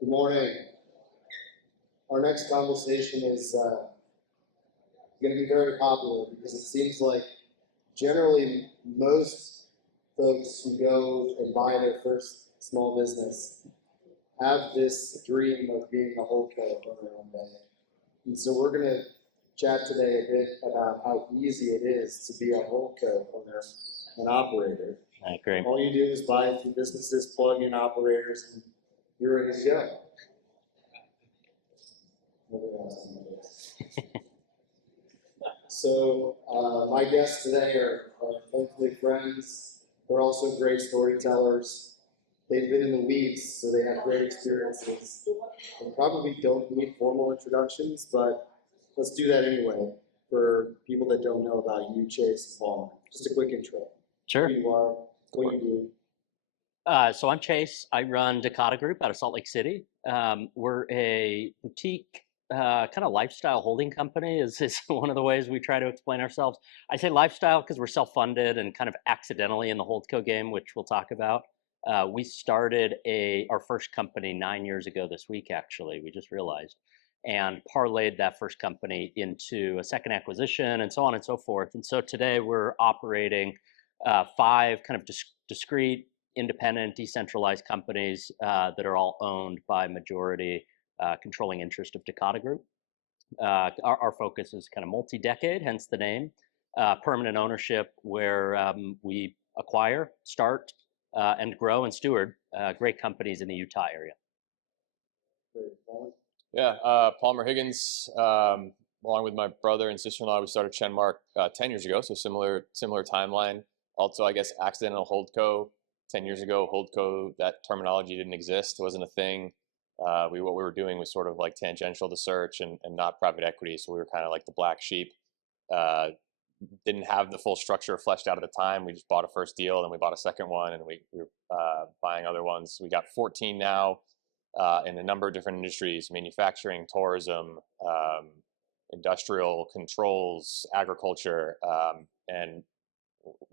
Good morning. Our next conversation is going to be very popular because it seems like generally most folks who go and buy their first small business have this dream of being a Holdco on their own day. And so we're going to chat today a bit about how easy it is to be a Holdco owner and operator. Great. All you do is buy a few businesses, plug in operators, and you're ready to go. So my guests today are hopefully friends. They're also great storytellers. They've been in the weeds, so they have great experiences. And probably don't need formal introductions, but let's do that anyway for people that don't know about you, Chase and Paul. Just a quick intro. Sure. Who you are, what you do. So I'm Chase. I run Decata Group out of Salt Lake City. We're a boutique kind of lifestyle holding company is one of the ways we try to explain ourselves. I say lifestyle because we're self-funded and kind of accidentally in the Holdco game, which we'll talk about. We started our first company 9 years ago this week, actually, we just realized, and parlayed that first company into a second acquisition and so on and so forth. And so today we're operating 5 kind of discrete, independent, decentralized companies that are all owned by majority controlling interest of Decata Group. Our focus is kind of multi-decade, hence the name. Permanent ownership, where we acquire, start, and grow and steward great companies in the Utah area. Great. Paul? Yeah, Palmer Higgins, along with my brother and sister-in-law, we started Chenmark 10 years ago, so similar timeline. Also, I guess accidental Holdco. 10 years ago, Holdco, that terminology didn't exist, wasn't a thing. What we were doing was sort of like tangential to search and not private equity, so we were kind of like the black sheep. Didn't have the full structure fleshed out at the time. We just bought a first deal, then we bought a second one, and we were buying other ones. We got 14 now in a number of different industries: manufacturing, tourism, industrial controls, agriculture, and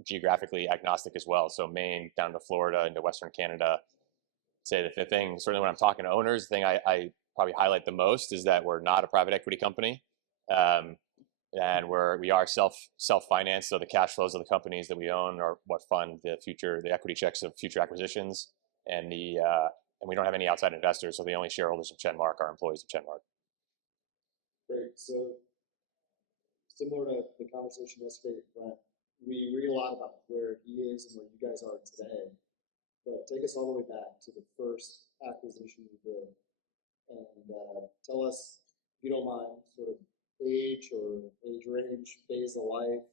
geographically agnostic as well. So Maine down to Florida into Western Canada. Say the thing, certainly when I'm talking to owners, the thing I probably highlight the most is that we're not a private equity company. And we are self-financed, so the cash flows of the companies that we own are what fund the equity checks of future acquisitions, and we don't have any outside investors, so the only shareholders of Chenmark are employees of Chenmark. Great. So similar to the conversation yesterday with Brent, we read a lot about where he is and where you guys are today, but take us all the way back to the first acquisition you did, and tell us, if you don't mind, sort of age range, phase of life.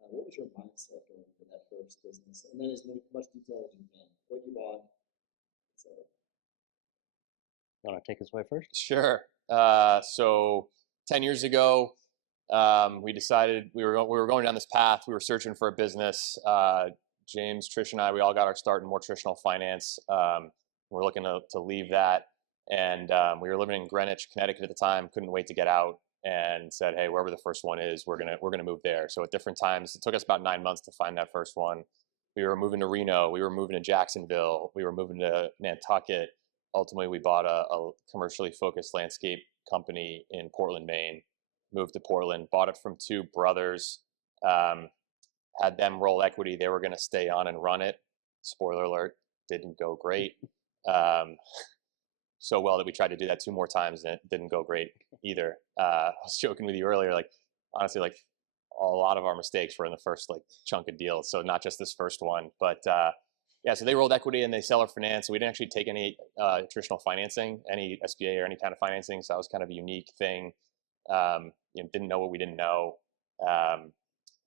What was your mindset going into that first business? And then as much detail as you can, what you bought, etc. You want to take us away first? Sure. So 10 years ago, we decided we were going down this path. We were searching for a business. James, Trish, and I, we all got our start in more traditional finance. We're looking to leave that, and we were living in Greenwich, Connecticut at the time. Couldn't wait to get out, and said, "Hey, wherever the first one is, we're gonna move there." So at different times, it took us about 9 months to find that first one. We were moving to Reno. We were moving to Jacksonville. We were moving to Nantucket. Ultimately, we bought a commercially focused landscape company in Portland, Maine. Moved to Portland, bought it from 2 brothers, had them roll equity. They were going to stay on and run it. Spoiler alert, didn't go great. So well that we tried to do that 2 more times and it didn't go great either. I was joking with you earlier, like honestly, like a lot of our mistakes were in the first like chunk of deals. So not just this first one, but yeah, so they rolled equity and they seller finance. So we didn't actually take any traditional financing, any SBA or any kind of financing. So that was kind of a unique thing. Didn't know what we didn't know.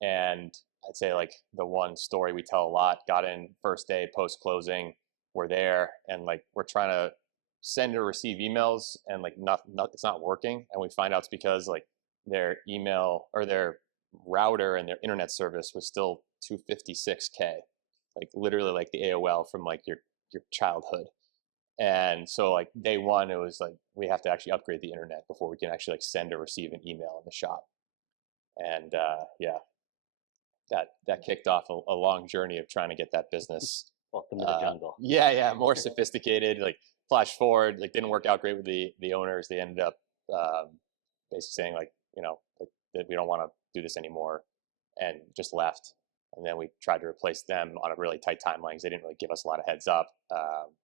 And I'd say like the one story we tell a lot, got in first day post closing, we're there and like we're trying to send or receive emails and like it's not working, and we find out it's because like their email or their router and their internet service was still 256K, like literally like the AOL from like your childhood. And so like day one, it was like we have to actually upgrade the internet before we can actually like send or receive an email in the shop. And yeah, that kicked off a long journey of trying to get that business. Welcome to the jungle. Yeah, more sophisticated. Like flash forward, like didn't work out great with the owners. They ended up basically saying like, that we don't want to do this anymore, and just left. And then we tried to replace them on a really tight timeline because they didn't really give us a lot of heads up.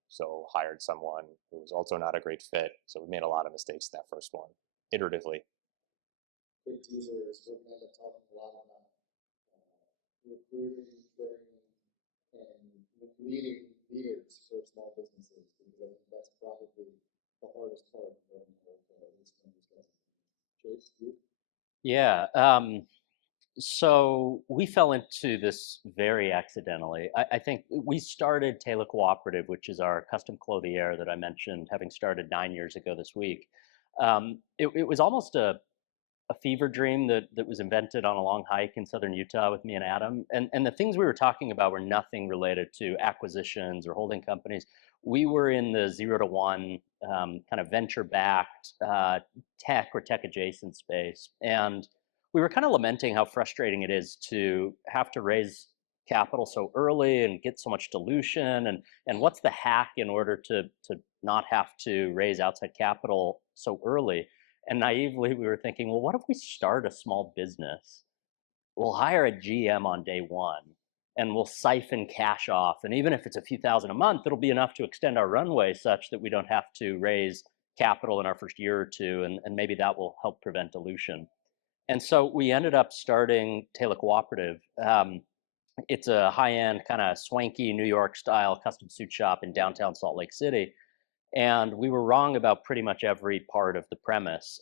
So hired someone who was also not a great fit. So we made a lot of mistakes in that first one, iteratively. Quick teaser is we're going to end up talking a lot about recruiting, training, and leading leaders for small businesses, because I think that's probably the hardest part of running at least from discussing. Chase, you? Yeah. So we fell into this very accidentally. I think we started Taylor Cooperative, which is our custom clothier that I mentioned, having started 9 years ago this week. It was almost a fever dream that was invented on a long hike in southern Utah with me and Adam. And the things we were talking about were nothing related to acquisitions or holding companies. We were in the 0 to 1 kind of venture-backed tech or tech-adjacent space. And we were kind of lamenting how frustrating it is to have to raise capital so early and get so much dilution. And what's the hack in order to not have to raise outside capital so early? And naively, we were thinking, well, what if we start a small business? We'll hire a GM on day one and we'll siphon cash off. And even if it's a few thousand a month, it'll be enough to extend our runway such that we don't have to raise capital in our first year or two. And maybe that will help prevent dilution. And so we ended up starting Taylor Cooperative. It's a high-end, kind of swanky New York style custom suit shop in downtown Salt Lake City. And we were wrong about pretty much every part of the premise.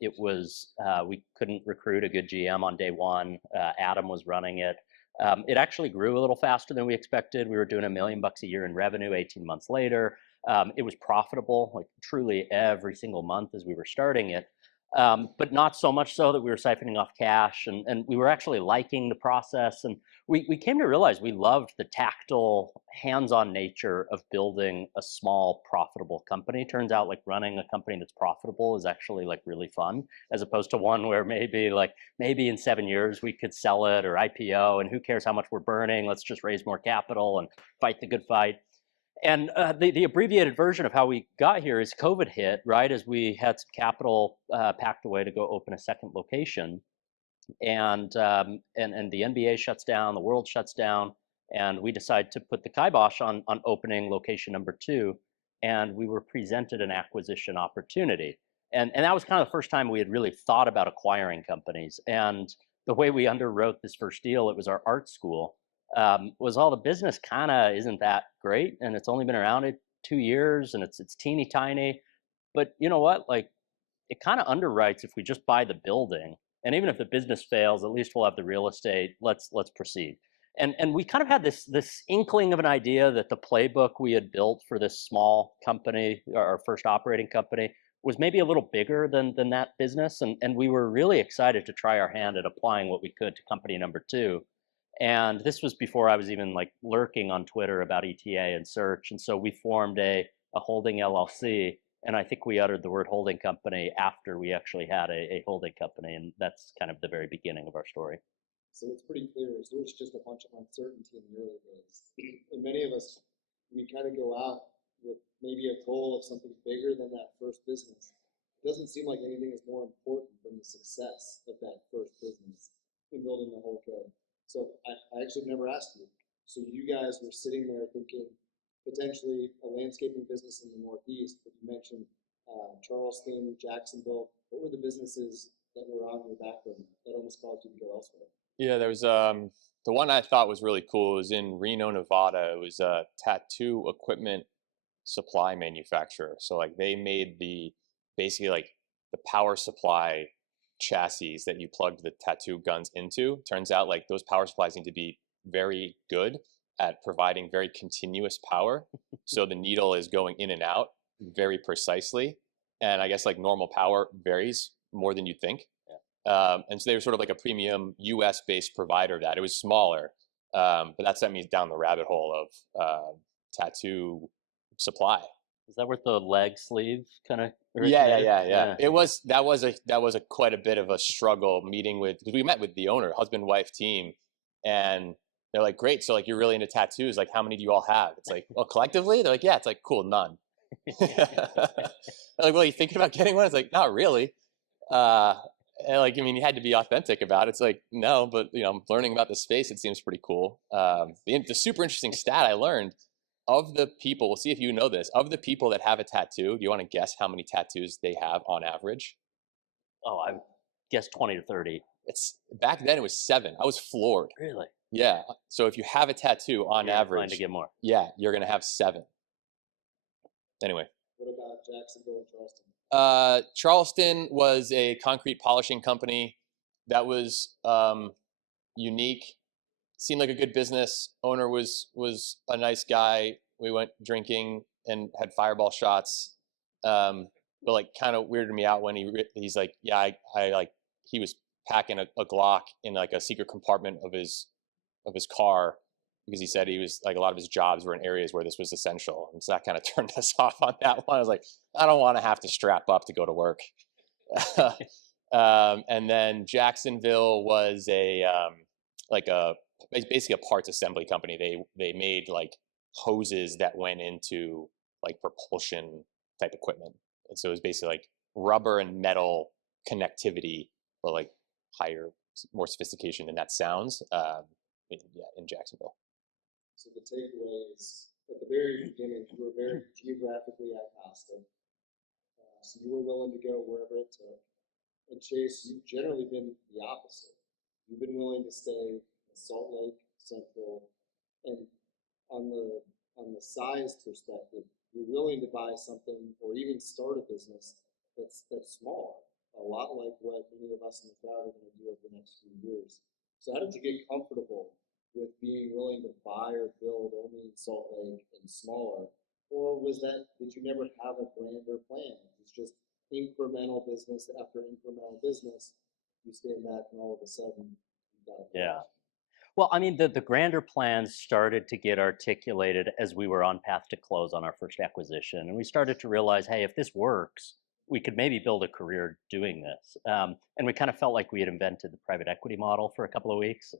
It was, we couldn't recruit a good GM on day one. Adam was running it. It actually grew a little faster than we expected. We were doing $1 million a year in revenue 18 months later. It was profitable, like truly every single month as we were starting it. But not so much so that we were siphoning off cash, and we were actually liking the process. And we came to realize we loved the tactile, hands-on nature of building a small, profitable company. Turns out like running a company that's profitable is actually like really fun, as opposed to one where maybe in 7 years we could sell it or IPO, and who cares how much we're burning, let's just raise more capital and fight the good fight. And the abbreviated version of how we got here is COVID hit, right, as we had some capital packed away to go open a second location. And the NBA shuts down, the world shuts down, and we decide to put the kibosh on opening location number 2. And we were presented an acquisition opportunity. And that was kind of the first time we had really thought about acquiring companies. And the way we underwrote this first deal, it was our art school. Was all the business kind of isn't that great, and it's only been around 2 years, and it's teeny tiny. But you know what? Like, it kind of underwrites if we just buy the building, and even if the business fails, at least we'll have the real estate. Let's proceed. And we kind of had this inkling of an idea that the playbook we had built for this small company, our first operating company, was maybe a little bigger than that business, and we were really excited to try our hand at applying what we could to company number 2. And this was before I was even like lurking on Twitter about ETA and search. And so we formed a holding LLC. And I think we uttered the word holding company after we actually had a holding company. And that's kind of the very beginning of our story. So it's pretty clear. There was just a bunch of uncertainty in the early days. And many of us, we kind of go out with maybe a goal of something bigger than that first business. It doesn't seem like anything is more important than the success of that first business in building the Holdco. So I actually never asked you. So you guys were sitting there thinking potentially a landscaping business in the Northeast, but you mentioned Charleston, Jacksonville. What were the businesses that were on your background that almost caused you to go elsewhere? Yeah, there was the one I thought was really cool was in Reno, Nevada. It was a tattoo equipment supply manufacturer. So like they made basically like the power supply chassis that you plugged the tattoo guns into. Turns out like those power supplies need to be very good at providing very continuous power. So the needle is going in and out very precisely. And I guess like normal power varies more than you think. And so they were sort of like a premium US based provider of that. It was smaller, but that sent me down the rabbit hole of tattoo supply. Is that where the leg sleeve kind of? Yeah. That was a quite a bit of a struggle meeting with, because we met with the owner, husband, wife team, and they're like, great. So like, you're really into tattoos. Like, how many do you all have? It's like, well, collectively, they're like, yeah. It's like, cool, none. Like, well, you thinking about getting one? It's like, not really. Uh, and like, I mean, you had to be authentic about it. It's like, no, but I'm learning about the space. It seems pretty cool. The super interesting stat I learned of the people, we'll see if you know this, of the people that have a tattoo, do you want to guess how many tattoos they have on average? Oh, I guess 20 to 30. It's back then it was 7. I was floored. Really? Yeah. So if you have a tattoo on You're inclined to average, get more. yeah, you're gonna have 7. Anyway, What about Jacksonville and Charleston? Charleston was a concrete polishing company that was unique. Seemed like a good business. Owner was a nice guy. We went drinking and had fireball shots. But like kind of weirded me out when he's like, yeah, I like he was packing a Glock in like a secret compartment of his car because he said he was like a lot of his jobs were in areas where this was essential, and so that kind of turned us off on that one. I was like, I don't want to have to strap up to go to work. And then Jacksonville was like a basically a parts assembly company. They made like hoses that went into like propulsion type equipment, and so it was basically like rubber and metal connectivity, but like higher, more sophistication than that sounds. In Jacksonville. So the takeaway is, at the very beginning, you were very geographically agnostic. So you were willing to go wherever it took. And Chase, you've generally been the opposite. You've been willing to stay in Salt Lake, Central, and on the size perspective, you're willing to buy something or even start a business that's small, a lot like what many of us in the crowd are going to do over the next few years. So how did you get comfortable with being willing to buy or build only in Salt Lake and smaller? Or did you never have a grander plan? It's just incremental business after incremental business. You stand back and all of a sudden you got it. Yeah. Well, I mean, the grander plans started to get articulated as we were on path to close on our first acquisition. And we started to realize, hey, if this works, we could maybe build a career doing this. And we kind of felt like we had invented the private equity model for a couple of weeks.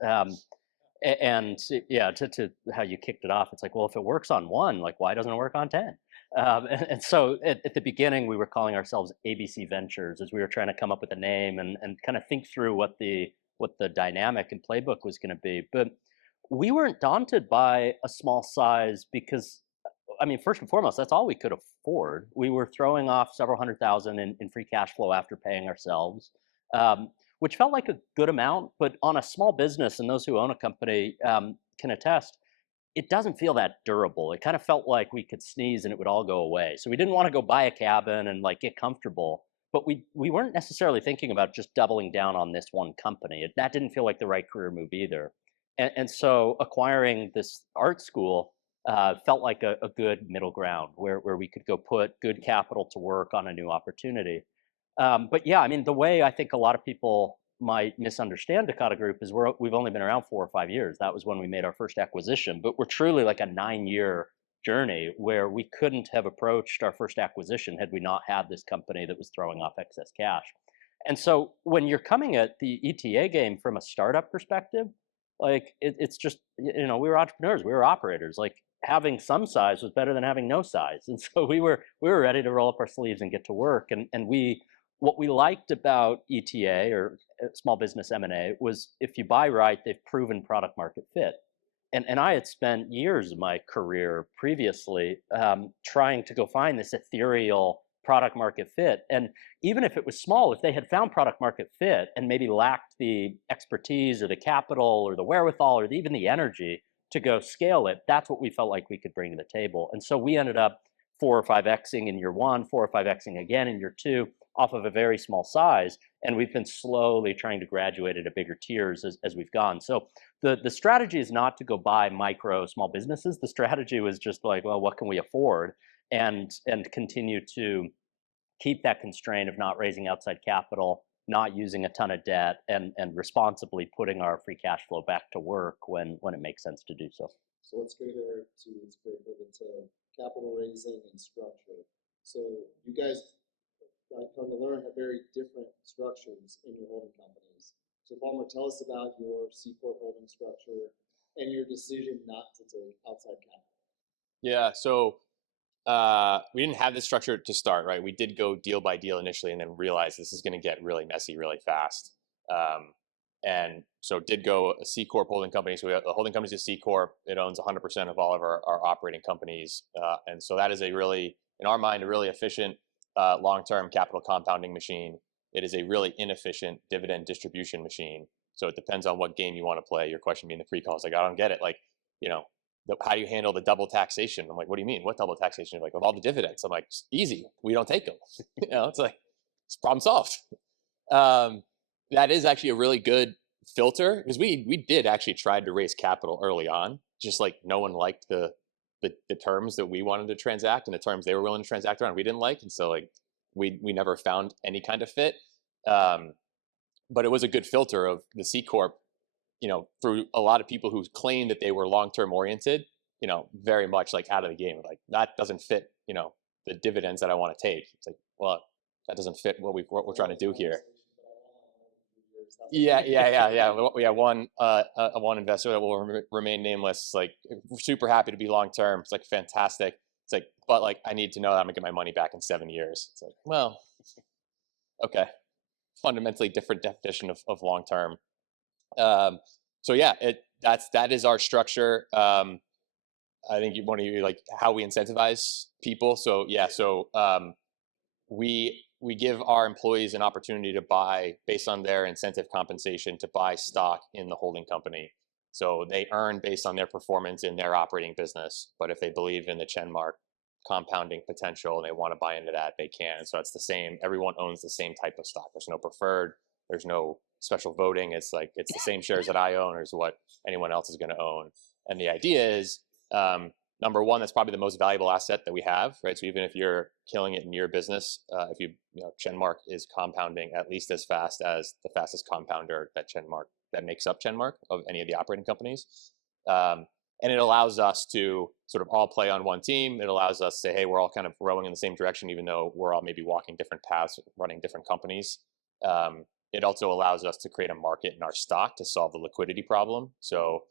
And yeah, to how you kicked it off, it's like, well, if it works on one, like, why doesn't it work on 10? And so at the beginning, we were calling ourselves ABC Ventures as we were trying to come up with a name and kind of think through what the dynamic and playbook was going to be. But we weren't daunted by a small size because, I mean, first and foremost, that's all we could afford. We were throwing off several $100,000 in free cash flow after paying ourselves. Which felt like a good amount, but on a small business, and those who own a company can attest, it doesn't feel that durable. It kind of felt like we could sneeze and it would all go away. So we didn't want to go buy a cabin and like get comfortable, but we weren't necessarily thinking about just doubling down on this one company. That didn't feel like the right career move either. And so acquiring this art school felt like a good middle ground where we could go put good capital to work on a new opportunity. But yeah, I mean, the way I think a lot of people might misunderstand Decata Group is we've only been around 4 or 5 years. That was when we made our first acquisition, but we're truly like a 9-year journey where we couldn't have approached our first acquisition had we not had this company that was throwing off excess cash. And so when you're coming at the ETA game from a startup perspective, like it's just, we were entrepreneurs, we were operators. Like having some size was better than having no size. And so we were ready to roll up our sleeves and get to work. And what we liked about ETA or small business M&A was if you buy right, they've proven product market fit. And I had spent years of my career previously trying to go find this ethereal product market fit. And even if it was small, if they had found product market fit and maybe lacked the expertise or the capital or the wherewithal or even the energy to go scale it, that's what we felt like we could bring to the table. And so we ended up 4 or 5xing in year 1, 4 or 5xing again in year 2, off of a very small size. And we've been slowly trying to graduate into bigger tiers as we've gone. So the strategy is not to go buy micro small businesses. The strategy was just like, well, what can we afford? And continue to keep that constraint of not raising outside capital, not using a ton of debt, and responsibly putting our free cash flow back to work when it makes sense to do so. So let's go there to capital raising and structure. So you guys, I've come to learn, have very different structures in your holding companies. So Palmer, tell us about your C Corp holding structure and your decision not to take outside capital. Yeah, so we didn't have this structure to start, right? We did go deal by deal initially, and then realized this is going to get really messy really fast. And so did go a C corp holding company. So the holding company is a C corp. It owns 100% of all of our operating companies, and so that is a really, in our mind, a really efficient long-term capital compounding machine. It is a really inefficient dividend distribution machine. So it depends on what game you want to play. Your question being the pre-call is like, I don't get it. Like, you know, how do you handle the double taxation? I'm like, what do you mean? What double taxation? You're like, of all the dividends. I'm like, easy. We don't take them. It's like, it's problem solved. That is actually a really good filter, because we did actually try to raise capital early on, just like no one liked the terms that we wanted to transact and the terms they were willing to transact around we didn't like, and so like we never found any kind of fit. But it was a good filter of the C corp, through a lot of people who claim that they were long-term oriented, very much like out of the game, like that doesn't fit, the dividends that I want to take. It's like, well, that doesn't fit what we're trying to do here. Yeah. We have one investor that will remain nameless. Like, we're super happy to be long-term. It's like fantastic. It's like, but like, I need to know that I'm gonna get my money back in 7 years. It's like, well, okay, fundamentally different definition of long-term. So yeah, that is our structure. I think you want to like how we incentivize people. So yeah, we give our employees an opportunity to buy based on their incentive compensation to buy stock in the holding company. So they earn based on their performance in their operating business. But if they believe in the Chenmark compounding potential and they want to buy into that, they can. So it's the same. Everyone owns the same type of stock. There's no preferred. There's no special voting. It's like, it's the same shares that I own as what anyone else is going to own. And the idea is, number one, that's probably the most valuable asset that we have, right? So even if you're killing it in your business, if Chenmark is compounding at least as fast as the fastest compounder that makes up Chenmark of any of the operating companies. And it allows us to sort of all play on one team. It allows us to say, hey, we're all kind of rowing in the same direction, even though we're all maybe walking different paths, running different companies. It also allows us to create a market in our stock to solve the liquidity problem. So,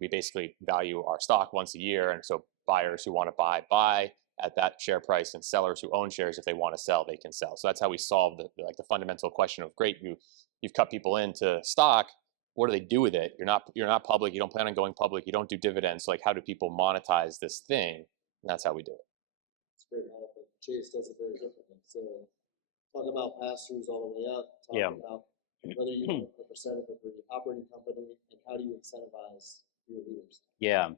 we basically value our stock once a year. And so buyers who want to buy at that share price, and sellers who own shares, if they want to sell, they can sell. So that's how we solve the fundamental question of, great, you've cut people into stock. What do they do with it? You're not public. You don't plan on going public. You don't do dividends. So like, how do people monetize this thing? And that's how we do it. It's great how Chase does it very differently. So talk about pass-throughs all the way up. Talk about whether you own a percentage of the operating company, and how do you incentivize your leaders? Yeah.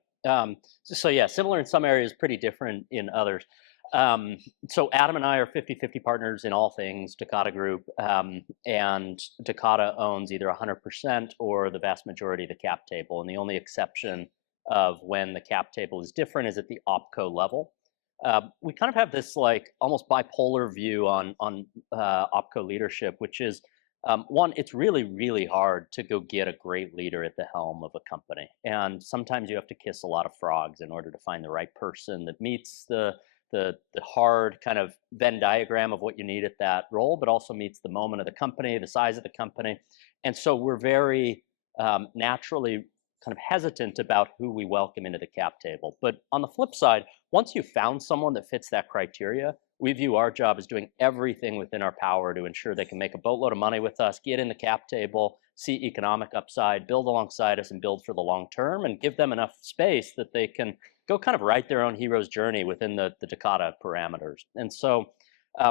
So yeah, similar in some areas, pretty different in others. So Adam and I are 50-50 partners in all things Decata Group, and Decata owns either 100% or the vast majority of the cap table. And the only exception of when the cap table is different is at the opco level. We kind of have this like almost bipolar view on opco leadership, which is, one, it's really, really hard to go get a great leader at the helm of a company. And sometimes you have to kiss a lot of frogs in order to find the right person that meets the hard kind of Venn diagram of what you need at that role, but also meets the moment of the company, the size of the company. And so we're very naturally kind of hesitant about who we welcome into the cap table. But on the flip side, once you've found someone that fits that criteria, we view our job as doing everything within our power to ensure they can make a boatload of money with us, get in the cap table, see economic upside, build alongside us, and build for the long term, and give them enough space that they can go kind of write their own hero's journey within the Decata parameters. And so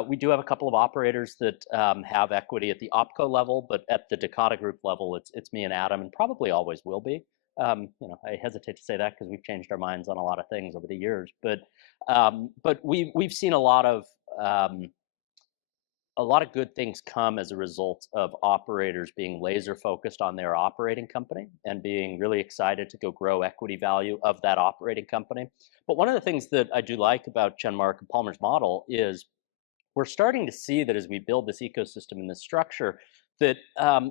we do have a couple of operators that have equity at the opco level, but at the Decata Group level, it's me and Adam, and probably always will be. I hesitate to say that because we've changed our minds on a lot of things over the years, but we've seen a lot of good things come as a result of operators being laser focused on their operating company and being really excited to go grow equity value of that operating company. But one of the things that I do like about Chenmark and Palmer's model is we're starting to see that as we build this ecosystem and this structure, that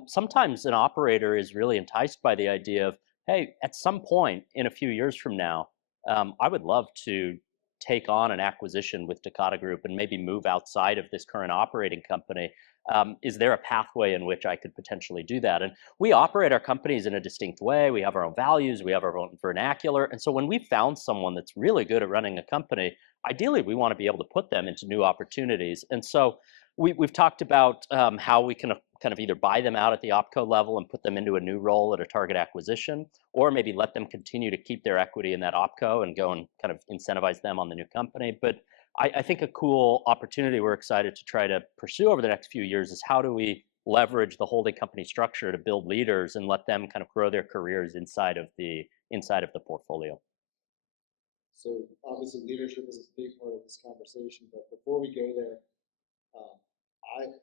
sometimes an operator is really enticed by the idea of, hey, at some point in a few years from now, I would love to take on an acquisition with Decata Group and maybe move outside of this current operating company? Is there a pathway in which I could potentially do that? And we operate our companies in a distinct way. We have our own values, we have our own vernacular. And so when we found someone that's really good at running a company, ideally we want to be able to put them into new opportunities. And so we've talked about how we can kind of either buy them out at the opco level and put them into a new role at a target acquisition, or maybe let them continue to keep their equity in that opco and go and kind of incentivize them on the new company. But I think a cool opportunity we're excited to try to pursue over the next few years is how do we leverage the holding company structure to build leaders and let them kind of grow their careers inside of the portfolio. So obviously leadership is a big part of this conversation, but before we go there, I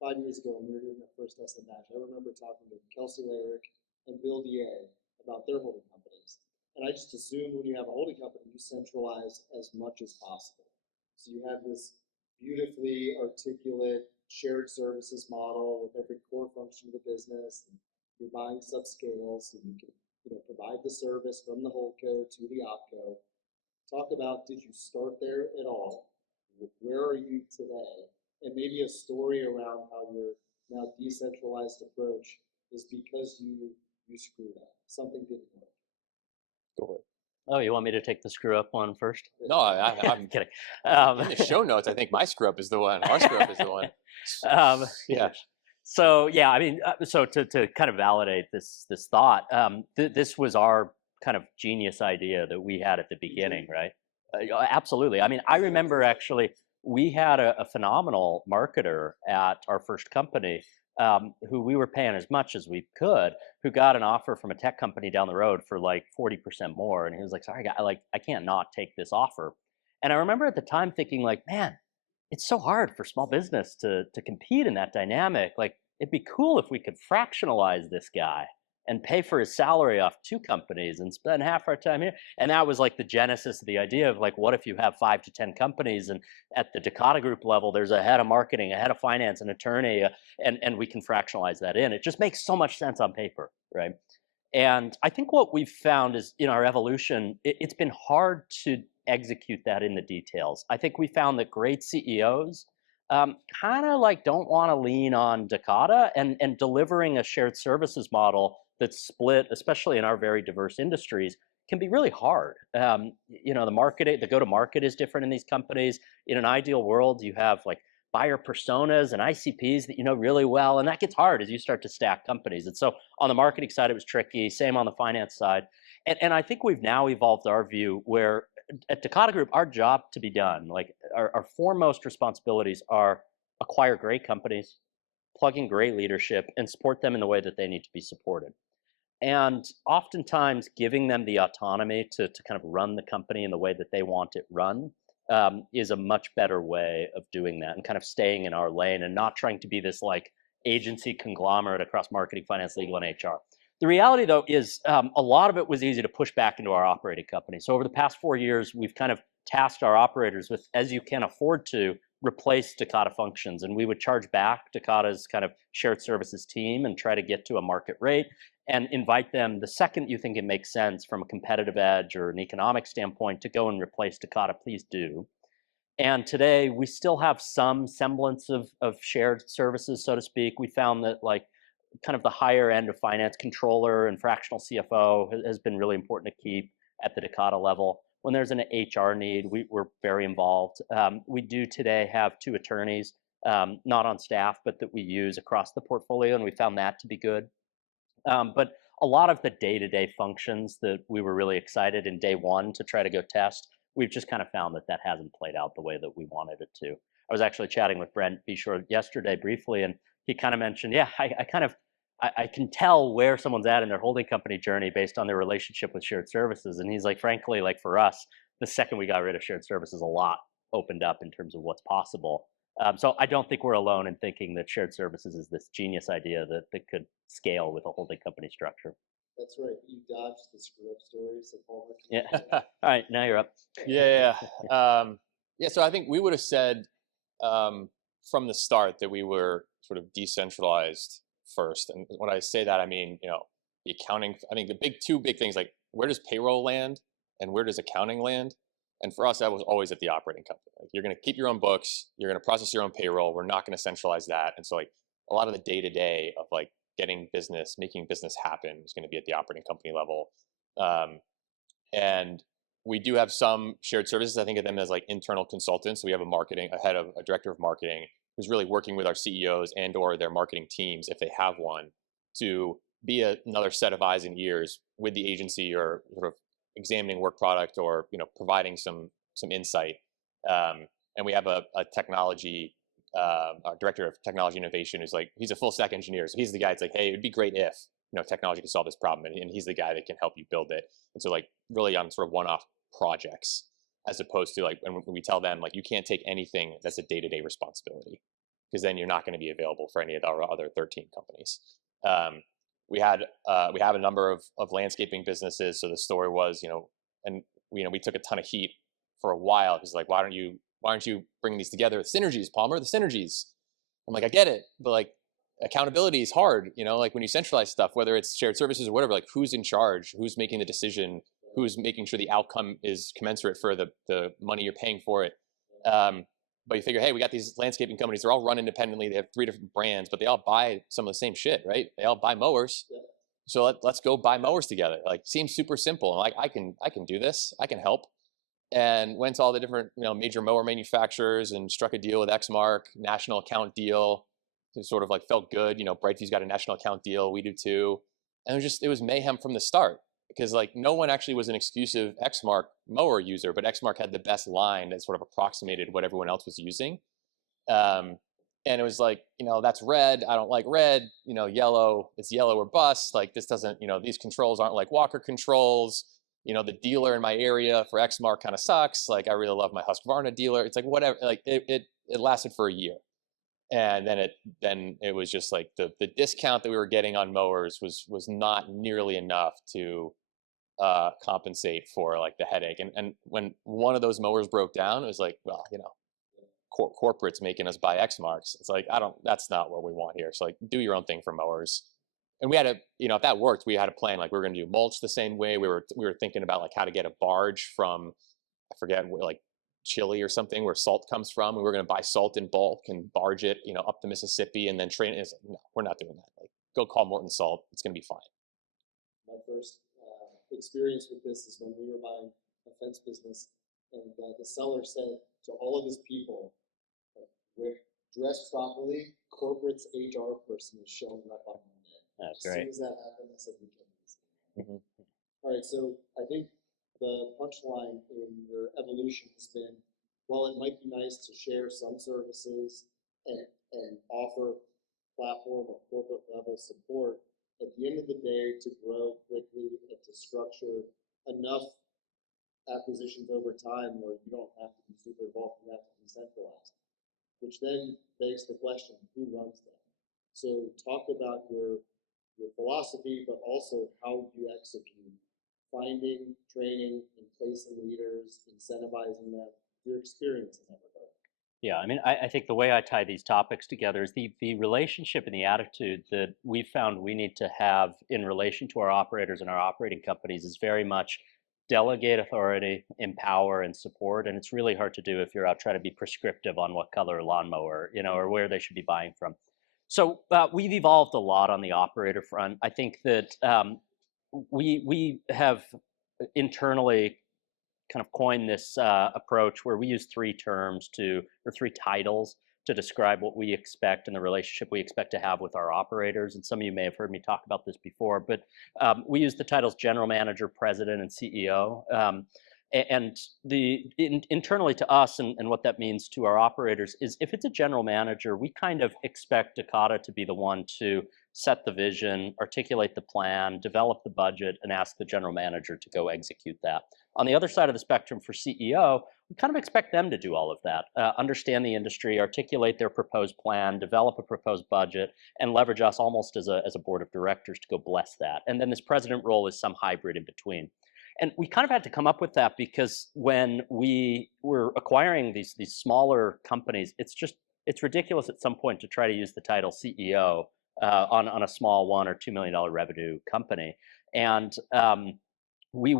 5 years ago when we were doing the first SMBash, I remember talking to Kelsey Lyric and Bill DA about their holding companies. And I just assumed when you have a holding company, you centralize as much as possible. So you have this beautifully articulate shared services model with every core function of the business. And you're buying subscales, and you can provide the service from the Holdco to the opco. Talk about, did you start there at all? Where are you today? And maybe a story around how your now decentralized approach is because you screwed up. Something didn't work. Go for it. Oh, you want me to take the screw up one first? No, I'm kidding. in the show notes. I think my screw up is the one. Our screw up is the one. Yeah. So yeah, I mean, so to kind of validate this thought, this was our kind of genius idea that we had at the beginning, right? Absolutely. I mean, I remember actually we had a phenomenal marketer at our first company who we were paying as much as we could, who got an offer from a tech company down the road for like 40% more. And he was like, sorry, I can't not take this offer. And I remember at the time thinking like, man, it's so hard for small business to compete in that dynamic. Like, it'd be cool if we could fractionalize this guy and pay for his salary off 2 companies and spend half our time here. And that was like the genesis of the idea of like, what if you have 5 to 10 companies, and at the Decata Group level, there's a head of marketing, a head of finance, an attorney, and we can fractionalize that in. It just makes so much sense on paper, right? And I think what we've found is in our evolution, it's been hard to execute that in the details. I think we found that great CEOs kind of like don't want to lean on Decata, and delivering a shared services model that's split, especially in our very diverse industries, can be really hard. The go-to-market is different in these companies. In an ideal world, you have like buyer personas and ICPs that you know really well, and that gets hard as you start to stack companies. And so on the marketing side, it was tricky. Same on the finance side. And I think we've now evolved our view where at Decata Group, our job to be done, like our foremost responsibilities are acquire great companies, plug in great leadership, and support them in the way that they need to be supported. And oftentimes giving them the autonomy to kind of run the company in the way that they want it run is a much better way of doing that, and kind of staying in our lane and not trying to be this like agency conglomerate across marketing, finance, legal, and HR. The reality, though, is a lot of it was easy to push back into our operating company. So over the past 4 years, we've kind of tasked our operators with, as you can afford to, replace Decata functions. And we would charge back Decata's kind of shared services team and try to get to a market rate and invite them the second you think it makes sense from a competitive edge or an economic standpoint to go and replace Decata, please do. And today, we still have some semblance of shared services, so to speak. We found that like kind of the higher end of finance controller and fractional CFO has been really important to keep at the Decata level. When there's an HR need, we're very involved. We do today have 2 attorneys, not on staff, but that we use across the portfolio, and we found that to be good. But a lot of the day-to-day functions that we were really excited in day one to try to go test, we've just kind of found that hasn't played out the way that we wanted it to. I was actually chatting with Brent Beshore yesterday briefly, and he kind of mentioned, yeah, I can tell where someone's at in their holding company journey based on their relationship with shared services. And he's like, frankly, like for us, the second we got rid of shared services, a lot opened up in terms of what's possible. So I don't think we're alone in thinking that shared services is this genius idea that could scale with a holding company structure. That's right. You dodged the screw-up stories of all the Yeah. All right, now you're up. Yeah. So I think we would have said from the start that we were sort of decentralized first. And when I say that, I mean, the accounting, I think the 2 big things, like where does payroll land and where does accounting land? And for us, that was always at the operating company. Like, you're going to keep your own books, you're going to process your own payroll. We're not going to centralize that. And so like a lot of the day to day of like getting business, making business happen is going to be at the operating company level. And we do have some shared services. I think of them as like internal consultants. So we have a director of marketing who's really working with our CEOs and or their marketing teams, if they have one, to be another set of eyes and ears with the agency, or sort of examining work product, or providing some insight. And we have a technology our director of technology innovation, who's like, he's a full stack engineer, so he's the guy that's like, hey, it'd be great if technology could solve this problem, and he's the guy that can help you build it. And so like really on sort of one-off projects, as opposed to like when we tell them like, you can't take anything that's a day-to-day responsibility, because then you're not going to be available for any of our other 13 companies. We have a number of landscaping businesses. So the story was, and we took a ton of heat for a while, because like, why aren't you bringing these together? Synergies, Palmer, the synergies. I'm like, I get it, but like accountability is hard, like when you centralize stuff, whether it's shared services or whatever, like who's in charge, who's making the decision, who's making sure the outcome is commensurate for the money you're paying for it. But you figure, hey, we got these landscaping companies, they're all run independently, they have 3 different brands, but they all buy some of the same shit, right? They all buy mowers. Yeah. So let's go buy mowers together. Like, seems super simple. Like, I can do this, I can help. And went to all the different major mower manufacturers and struck a deal with Xmark, national account deal. It sort of like felt good. Brightview's got a national account deal, we do too. And it was mayhem from the start, because like no one actually was an exclusive Xmark mower user, but Xmark had the best line that sort of approximated what everyone else was using. And it was like, that's red, I don't like red, yellow, it's yellow or bust. Like, this doesn't, these controls aren't like Walker controls. The dealer in my area for Xmark kind of sucks. Like, I really love my Husqvarna dealer. It's like, whatever, like it lasted for a year. And then it was just like the discount that we were getting on mowers was not nearly enough to compensate for like the headache. And when one of those mowers broke down, it was like, well, corporate's making us buy Xmarks. It's like, that's not what we want here. So like, do your own thing for mowers. And we had if that worked, we had a plan. Like, we were going to do mulch the same way. We were thinking about like how to get a barge from, I forget, like Chile or something, where salt comes from. We were going to buy salt in bulk and barge it, up the Mississippi and then train it. It's like, no, we're not doing that. Like, go call Morton Salt. It's going to be fine. My first experience with this is when we were buying a fence business, and the seller said to all of his people, we're dressed properly, corporate's HR person is showing up on Monday. That's as great. As soon as that happened, I said, we can do this. Mm-hmm. All right, so I think the punchline in your evolution has been, well, it might be nice to share some services and offer platform or corporate level support. At the end of the day, to grow quickly and to structure enough acquisitions over time where you don't have to be super involved, you have to be centralized, which then begs the question, who runs that? So talk about your philosophy, but also how you execute, finding, training, and placing leaders, incentivizing them, your experience in that regard. Yeah, I mean, I think the way I tie these topics together is the relationship and the attitude that we found we need to have in relation to our operators and our operating companies is very much delegate authority, empower, and support. And it's really hard to do if you're out trying to be prescriptive on what color lawnmower, or where they should be buying from. So we've evolved a lot on the operator front. I think that we have internally kind of coined this approach where we use 3 titles to describe what we expect and the relationship we expect to have with our operators. And some of you may have heard me talk about this before, but we use the titles general manager, president, and CEO. And internally to us, and what that means to our operators is, if it's a general manager, we kind of expect Decata to be the one to set the vision, articulate the plan, develop the budget, and ask the general manager to go execute that. On the other side of the spectrum for CEO, we kind of expect them to do all of that, understand the industry, articulate their proposed plan, develop a proposed budget, and leverage us almost as a board of directors to go bless that. And then this president role is some hybrid in between. And we kind of had to come up with that because when we were acquiring these smaller companies, it's ridiculous at some point to try to use the title CEO on a small $1 or $2 million revenue company. And we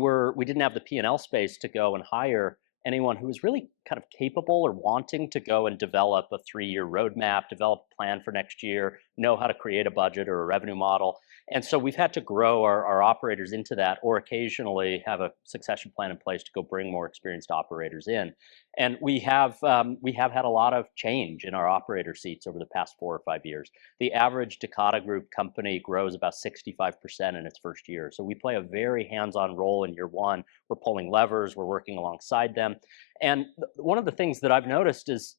didn't have the P&L space to go and hire anyone who is really kind of capable or wanting to go and develop a 3-year roadmap, develop a plan for next year, know how to create a budget or a revenue model. And so we've had to grow our operators into that, or occasionally have a succession plan in place to go bring more experienced operators in. And we have had a lot of change in our operator seats over the past 4 or 5 years. The average Decata Group company grows about 65% in its first year. So we play a very hands-on role in year one. We're pulling levers, we're working alongside them. And one of the things that I've noticed is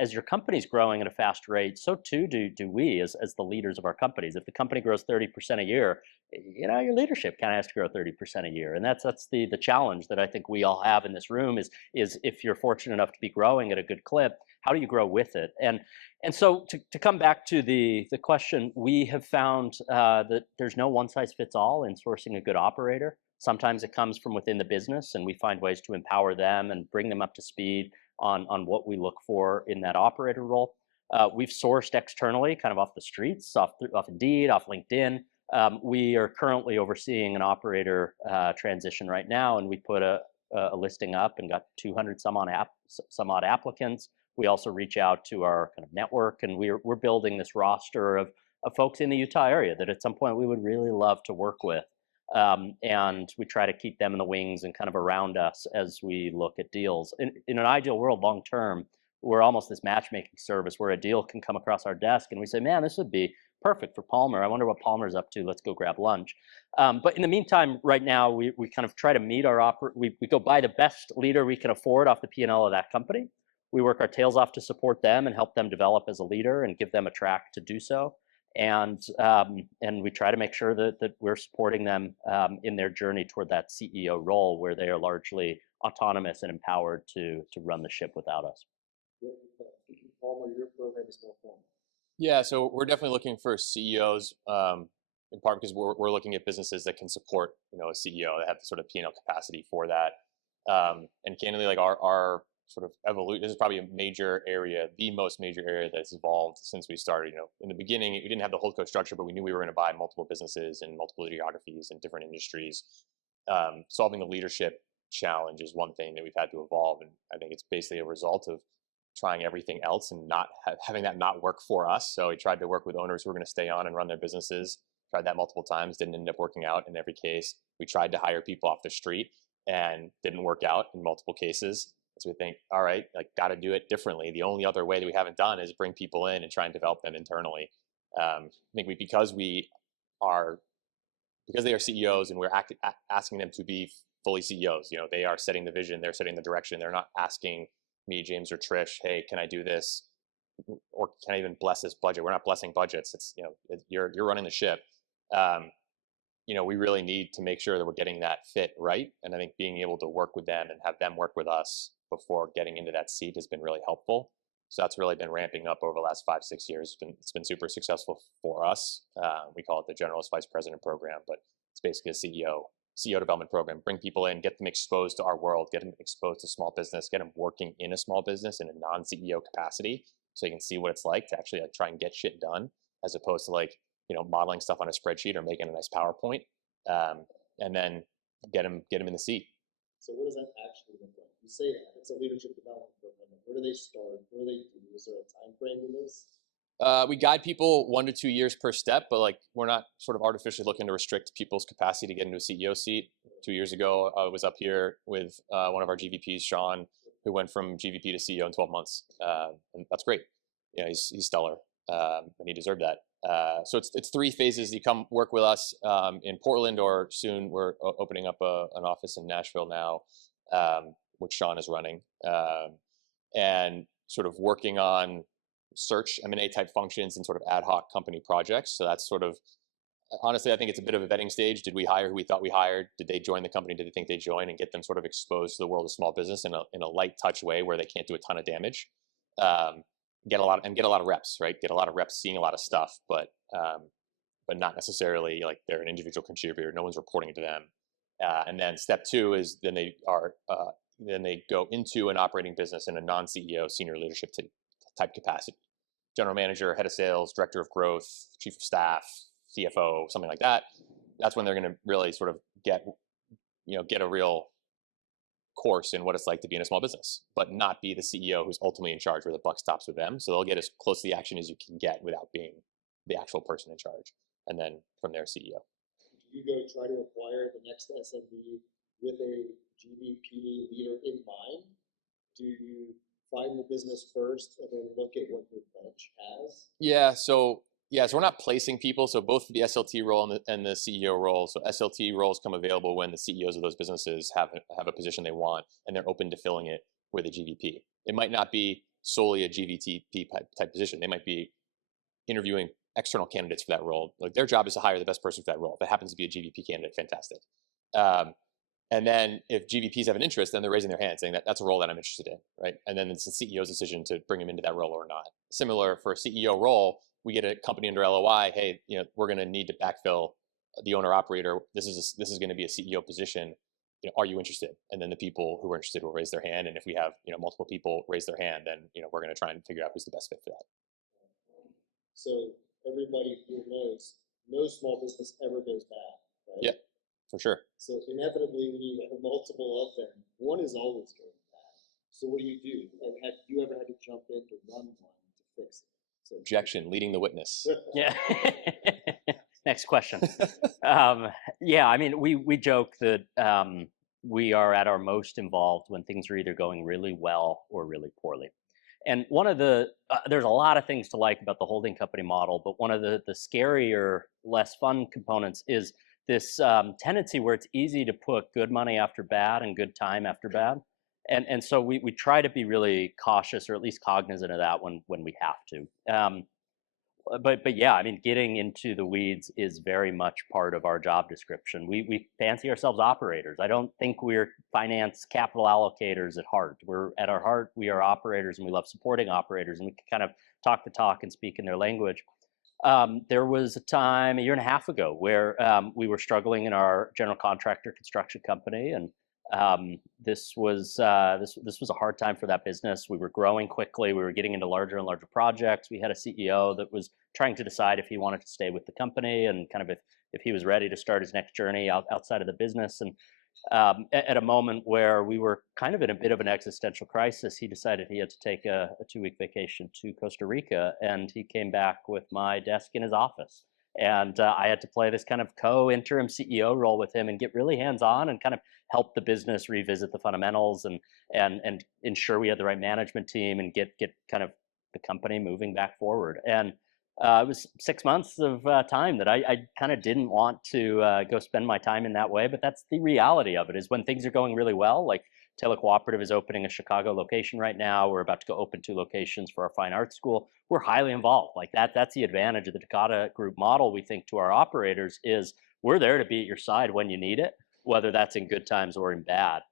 as your company's growing at a fast rate, so too do we as the leaders of our companies. If the company grows 30% a year, your leadership kind of has to grow 30% a year. And that's the challenge that I think we all have in this room is if you're fortunate enough to be growing at a good clip, how do you grow with it? And so to come back to the question, we have found that there's no one size fits all in sourcing a good operator. Sometimes it comes from within the business, and we find ways to empower them and bring them up to speed on what we look for in that operator role. We've sourced externally, kind of off the streets, off Indeed, off LinkedIn. We are currently overseeing an operator transition right now, and we put a listing up and got 200 some odd applicants. We also reach out to our kind of network, and we're building this roster of folks in the Utah area that at some point we would really love to work with. And we try to keep them in the wings and kind of around us as we look at deals. In an ideal world, long term, we're almost this matchmaking service where a deal can come across our desk and we say, man, this would be perfect for Palmer. I wonder what Palmer's up to. Let's go grab lunch. But in the meantime, right now, we kind of try to meet we go buy the best leader we can afford off the P&L of that company. We work our tails off to support them and help them develop as a leader and give them a track to do so. And we try to make sure that we're supporting them in their journey toward that CEO role where they are largely autonomous and empowered to run the ship without us. Palmer, your program is more formal. Yeah, so we're definitely looking for CEOs, in part because we're looking at businesses that can support a CEO that have the sort of P&L capacity for that. And candidly, like our sort of evolution, this is probably a major area, the most major area that's evolved since we started. In the beginning, we didn't have the Holdco structure, but we knew we were going to buy multiple businesses in multiple geographies and different industries. Solving the leadership challenge is one thing that we've had to evolve, and I think it's basically a result of trying everything else and not having that not work for us. So we tried to work with owners who were going to stay on and run their businesses. Tried that multiple times, didn't end up working out in every case. We tried to hire people off the street and didn't work out in multiple cases. So we think, all right, like got to do it differently. The only other way that we haven't done is bring people in and try and develop them internally. I think because they are CEOs and we're asking them to be fully CEOs. They are setting the vision, they're setting the direction. They're not asking me, James, or Trish, hey, can I do this? Or can I even bless this budget? We're not blessing budgets. It's you're running the ship. We really need to make sure that we're getting that fit right. And I think being able to work with them and have them work with us before getting into that seat has been really helpful. So that's really been ramping up over the last 5-6 years. It's been super successful for us. We call it the Generalist Vice President Program, but it's basically a CEO development program. Bring people in, get them exposed to our world, get them exposed to small business, get them working in a small business in a non-CEO capacity, so you can see what it's like to actually try and get shit done, as opposed to modeling stuff on a spreadsheet or making a nice PowerPoint, and then get them in the seat. So what does that actually look like? You say it's a leadership development program. Where do they start? What do they do? Is there a time frame to this? We guide people 1 to 2 years per step, but we're not sort of artificially looking to restrict people's capacity to get into a CEO seat. 2 years ago, I was up here with one of our GVPs, Sean, who went from GVP to CEO in 12 months, and that's great. He's stellar, and he deserved that. So it's 3 phases. You come work with us in Portland, or soon we're opening up an office in Nashville now, which Sean is running, and sort of working on search M&A type functions and sort of ad hoc company projects. So that's sort of, honestly, I think it's a bit of a vetting stage. Did we hire who we thought we hired? Did they join the company? Did they think they joined? And get them sort of exposed to the world of small business in a light touch way where they can't do a ton of damage. Get a lot of reps, right? Get a lot of reps seeing a lot of stuff, but not necessarily like they're an individual contributor. No one's reporting to them. And then step 2 is then they go into an operating business in a non-CEO senior leadership type capacity. General manager, head of sales, director of growth, chief of staff, CFO, something like that. That's when they're going to really sort of get a real course in what it's like to be in a small business, but not be the CEO who's ultimately in charge where the buck stops with them. So they'll get as close to the action as you can get without being the actual person in charge. And then from there, CEO. Do you go try to acquire the next SMB with a GVP leader in mind? Do you find the business first and then look at what your bench has? Yeah. So we're not placing people. So both the SLT role and the CEO role. So SLT roles come available when the CEOs of those businesses have a position they want and they're open to filling it with a GVP. It might not be solely a GVP type position. They might be interviewing external candidates for that role. Like their job is to hire the best person for that role. If it happens to be a GVP candidate, fantastic. And then if GVPs have an interest, then they're raising their hand saying that that's a role that I'm interested in, right? And then it's the CEO's decision to bring him into that role or not. Similar for a CEO role, we get a company under LOI. Hey, we're going to need to backfill the owner operator. This is going to be a CEO position. Are you interested? And then the people who are interested will raise their hand. And if we have multiple people raise their hand, then we're going to try and figure out who's the best fit for that. So everybody here knows no small business ever goes bad, right? Yeah, for sure. So inevitably, when you have multiple of them, one is always going bad. So what do? And have you ever had to jump in to run one to fix it? So objection, leading the witness. Yeah. Next question. Yeah, I mean, we joke that we are at our most involved when things are either going really well or really poorly. And one of the, there's a lot of things to like about the holding company model, but one of the scarier, less fun components is this tendency where it's easy to put good money after bad and good time after bad. And so we try to be really cautious, or at least cognizant of that when we have to. But yeah, I mean, getting into the weeds is very much part of our job description. We fancy ourselves operators. I don't think we're finance capital allocators at heart. At our heart, we are operators, and we love supporting operators, and we can kind of talk the talk and speak in their language. There was a time a year and a half ago where we were struggling in our general contractor construction company, and this was a hard time for that business. We were growing quickly. We were getting into larger and larger projects. We had a CEO that was trying to decide if he wanted to stay with the company and kind of if he was ready to start his next journey outside of the business. And at a moment where we were kind of in a bit of an existential crisis, he decided he had to take a 2-week vacation to Costa Rica, and he came back with my desk in his office. And I had to play this kind of co-interim CEO role with him and get really hands-on and kind of help the business revisit the fundamentals and ensure we had the right management team and get kind of the company moving back forward. And it was 6 months of time that I kind of didn't want to go spend my time in that way, but that's the reality of it. Is when things are going really well, like Taylor Cooperative is opening a Chicago location right now. We're about to go open 2 locations for our fine arts school. We're highly involved. Like that's the advantage of the Decata Group model, we think, to our operators is we're there to be at your side when you need it, whether that's in good times or in bad.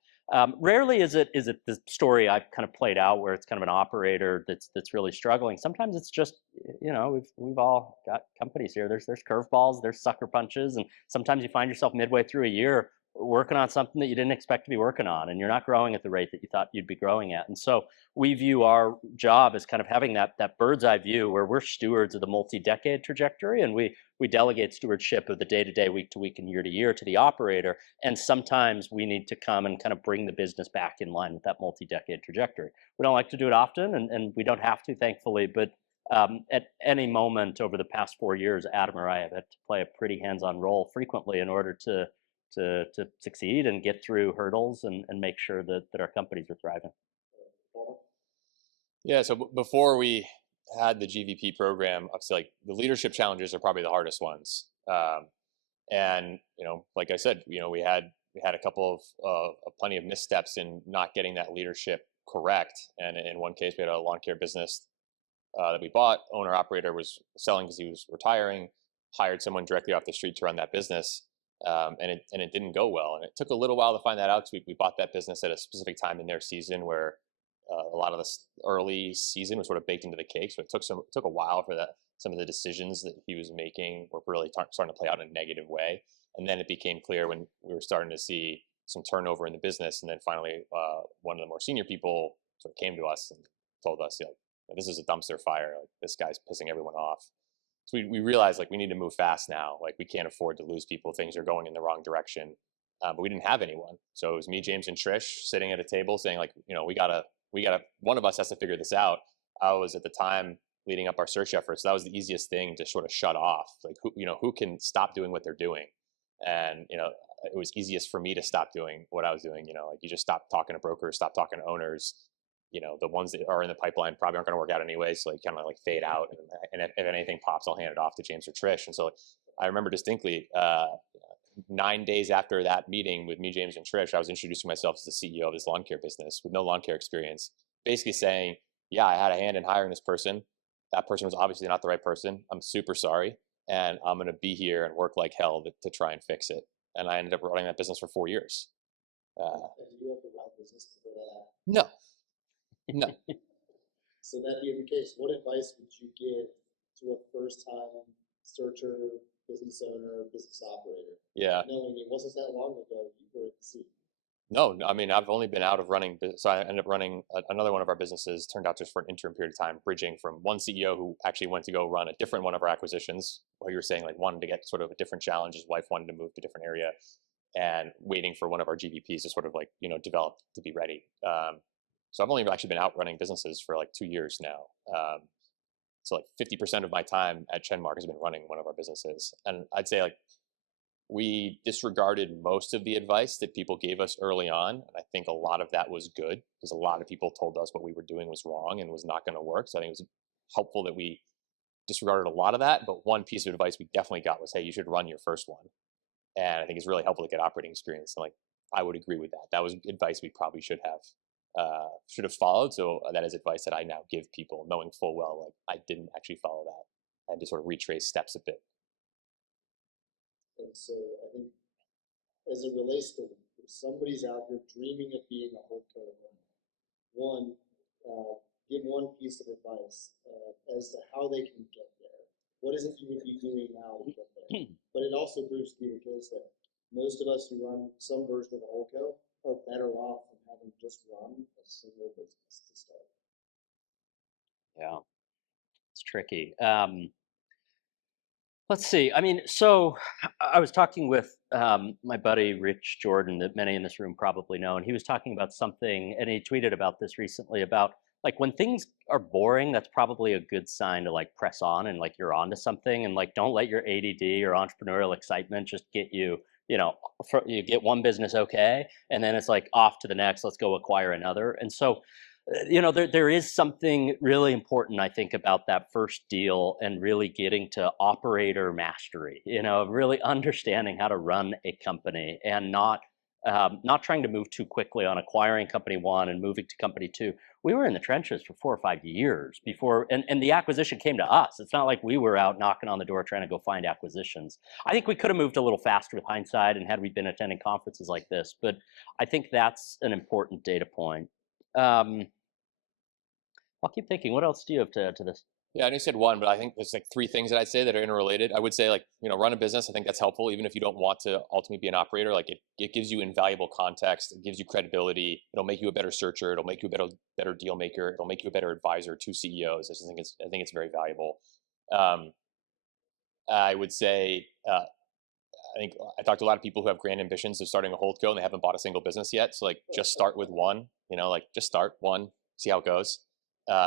Rarely is it the story I've kind of played out where it's kind of an operator that's really struggling. Sometimes it's just, we've all got companies here. There's curveballs, there's sucker punches, and sometimes you find yourself midway through a year working on something that you didn't expect to be working on, and you're not growing at the rate that you thought you'd be growing at. And so we view our job as kind of having that bird's eye view where we're stewards of the multi-decade trajectory, and we delegate stewardship of the day-to-day, week-to-week, and year-to-year to the operator. And sometimes we need to come and kind of bring the business back in line with that multi-decade trajectory. We don't like to do it often, and we don't have to, thankfully, but at any moment over the past 4 years, Adam or I have had to play a pretty hands-on role frequently in order to succeed and get through hurdles and make sure that our companies are thriving. Yeah, so before we had the GVP program, obviously, like the leadership challenges are probably the hardest ones. And like I said, we had a couple of plenty of missteps in not getting that leadership correct. And in one case, we had a lawn care business that we bought. Owner operator was selling because he was retiring. Hired someone directly off the street to run that business. And it didn't go well. And it took a little while to find that out because we bought that business at a specific time in their season where a lot of the early season was sort of baked into the cake. So it took a while for some of the decisions that he was making were really starting to play out in a negative way. And then it became clear when we were starting to see some turnover in the business. And then finally, one of the more senior people sort of came to us and told us, this is a dumpster fire. Like, this guy's pissing everyone off. So we realized we need to move fast now. Like we can't afford to lose people. Things are going in the wrong direction. but we didn't have anyone. So it was me, James, and Trish sitting at a table saying like, we gotta, one of us has to figure this out. I was at the time leading up our search efforts. So that was the easiest thing to sort of shut off. Like who can stop doing what they're doing? And, it was easiest for me to stop doing what I was doing. Like you just stop talking to brokers, stop talking to owners. The ones that are in the pipeline probably aren't going to work out anyway. So like kind of like fade out. And if anything pops, I'll hand it off to James or Trish. And so I remember distinctly, 9 days after that meeting with me, James, and Trish, I was introducing myself as the CEO of this lawn care business with no lawn care experience, basically saying, yeah, I had a hand in hiring this person. That person was obviously not the right person. I'm super sorry. And I'm going to be here and work like hell to try and fix it. And I ended up running that business for 4 years. And did you have the right business before that? No. No. So that being the case, what advice would you give to a first-time searcher, business owner, business operator? Yeah. Knowing it wasn't that long ago, you were at the seat. No, I mean, I've only been out of running. So I ended up running another one of our businesses, turned out just for an interim period of time, bridging from one CEO who actually went to go run a different one of our acquisitions. While you were saying like wanted to get sort of a different challenge, his wife wanted to move to a different area, and waiting for one of our GVPs to sort of like, develop to be ready. So I've only actually been out running businesses for like 2 years now. So like 50% of my time at Chenmark has been running one of our businesses. And I'd say like we disregarded most of the advice that people gave us early on. And I think a lot of that was good because a lot of people told us what we were doing was wrong and was not going to work. So I think it was helpful that we disregarded a lot of that. But one piece of advice we definitely got was, hey, you should run your first one. And I think it's really helpful to get operating experience. And like, I would agree with that. That was advice we probably should have followed. So that is advice that I now give people, knowing full well like I didn't actually follow that. I had to sort of retrace steps a bit. And so I think as it relates to if somebody's out here dreaming of being a Holdco owner, one, give one piece of advice as to how they can get there. What is it you would be doing now to get there? But it also proves to be the case that most of us who run some version of a Holdco are better off than having just run a single business to start. Yeah, it's tricky. Let's see. I mean, so I was talking with my buddy Rich Jordan, that many in this room probably know, and he was talking about something, and he tweeted about this recently about like when things are boring, that's probably a good sign to like press on and like you're onto something, and like don't let your ADD or entrepreneurial excitement just get you, you get one business okay, and then it's like off to the next. Let's go acquire another, and so there is something really important, I think, about that first deal and really getting to operator mastery, really understanding how to run a company and not trying to move too quickly on acquiring company one and moving to company two. We were in the trenches for 4 or 5 years before, and the acquisition came to us. It's not like we were out knocking on the door trying to go find acquisitions. I think we could have moved a little faster with hindsight and had we been attending conferences like this, but I think that's an important data point. I'll keep thinking. What else do you have to this? Yeah, I know you said one, but I think there's like 3 things that I'd say that are interrelated. I would say like, run a business. I think that's helpful, even if you don't want to ultimately be an operator. Like it gives you invaluable context. It gives you credibility. It'll make you a better searcher. It'll make you a better deal maker. It'll make you a better advisor to CEOs. I think it's very valuable. I would say, I think I talked to a lot of people who have grand ambitions of starting a Holdco and they haven't bought a single business yet. So like just start with one, like just start one, see how it goes.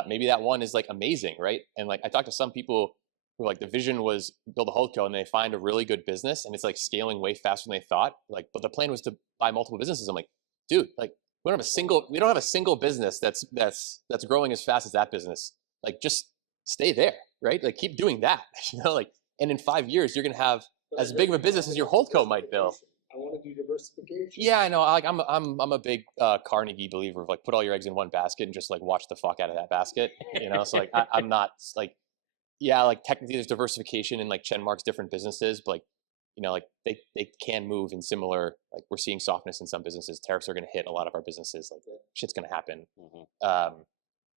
Maybe that one is like amazing, right? And like I talked to some people who like the vision was build a Holdco and they find a really good business and it's like scaling way faster than they thought. Like, but the plan was to buy multiple businesses. I'm like, dude, like we don't have a single business that's growing as fast as that business. Like just stay there, right? Like keep doing that, like, and in 5 years you're gonna have as big of a business as your Holdco might build. I want to do diversification. Yeah, I know. Like I'm a big Carnegie believer of like put all your eggs in one basket and just like watch the fuck out of that basket. So like I'm not like, yeah, like technically there's diversification in like Chenmark's different businesses, but like like they can move in similar. Like we're seeing softness in some businesses. Tariffs are going to hit a lot of our businesses. Like shit's going to happen. Mm-hmm.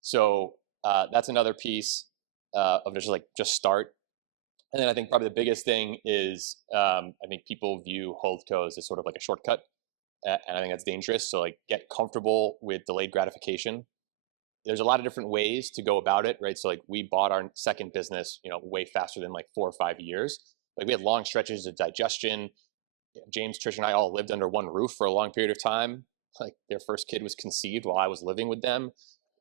So that's another piece of just start. And then I think probably the biggest thing is I think people view Holdcos as sort of like a shortcut, and I think that's dangerous. So like get comfortable with delayed gratification. There's a lot of different ways to go about it, right? So like we bought our second business, way faster than like 4 or 5 years. Like we had long stretches of digestion. James, Trish, and I all lived under one roof for a long period of time. Like their first kid was conceived while I was living with them.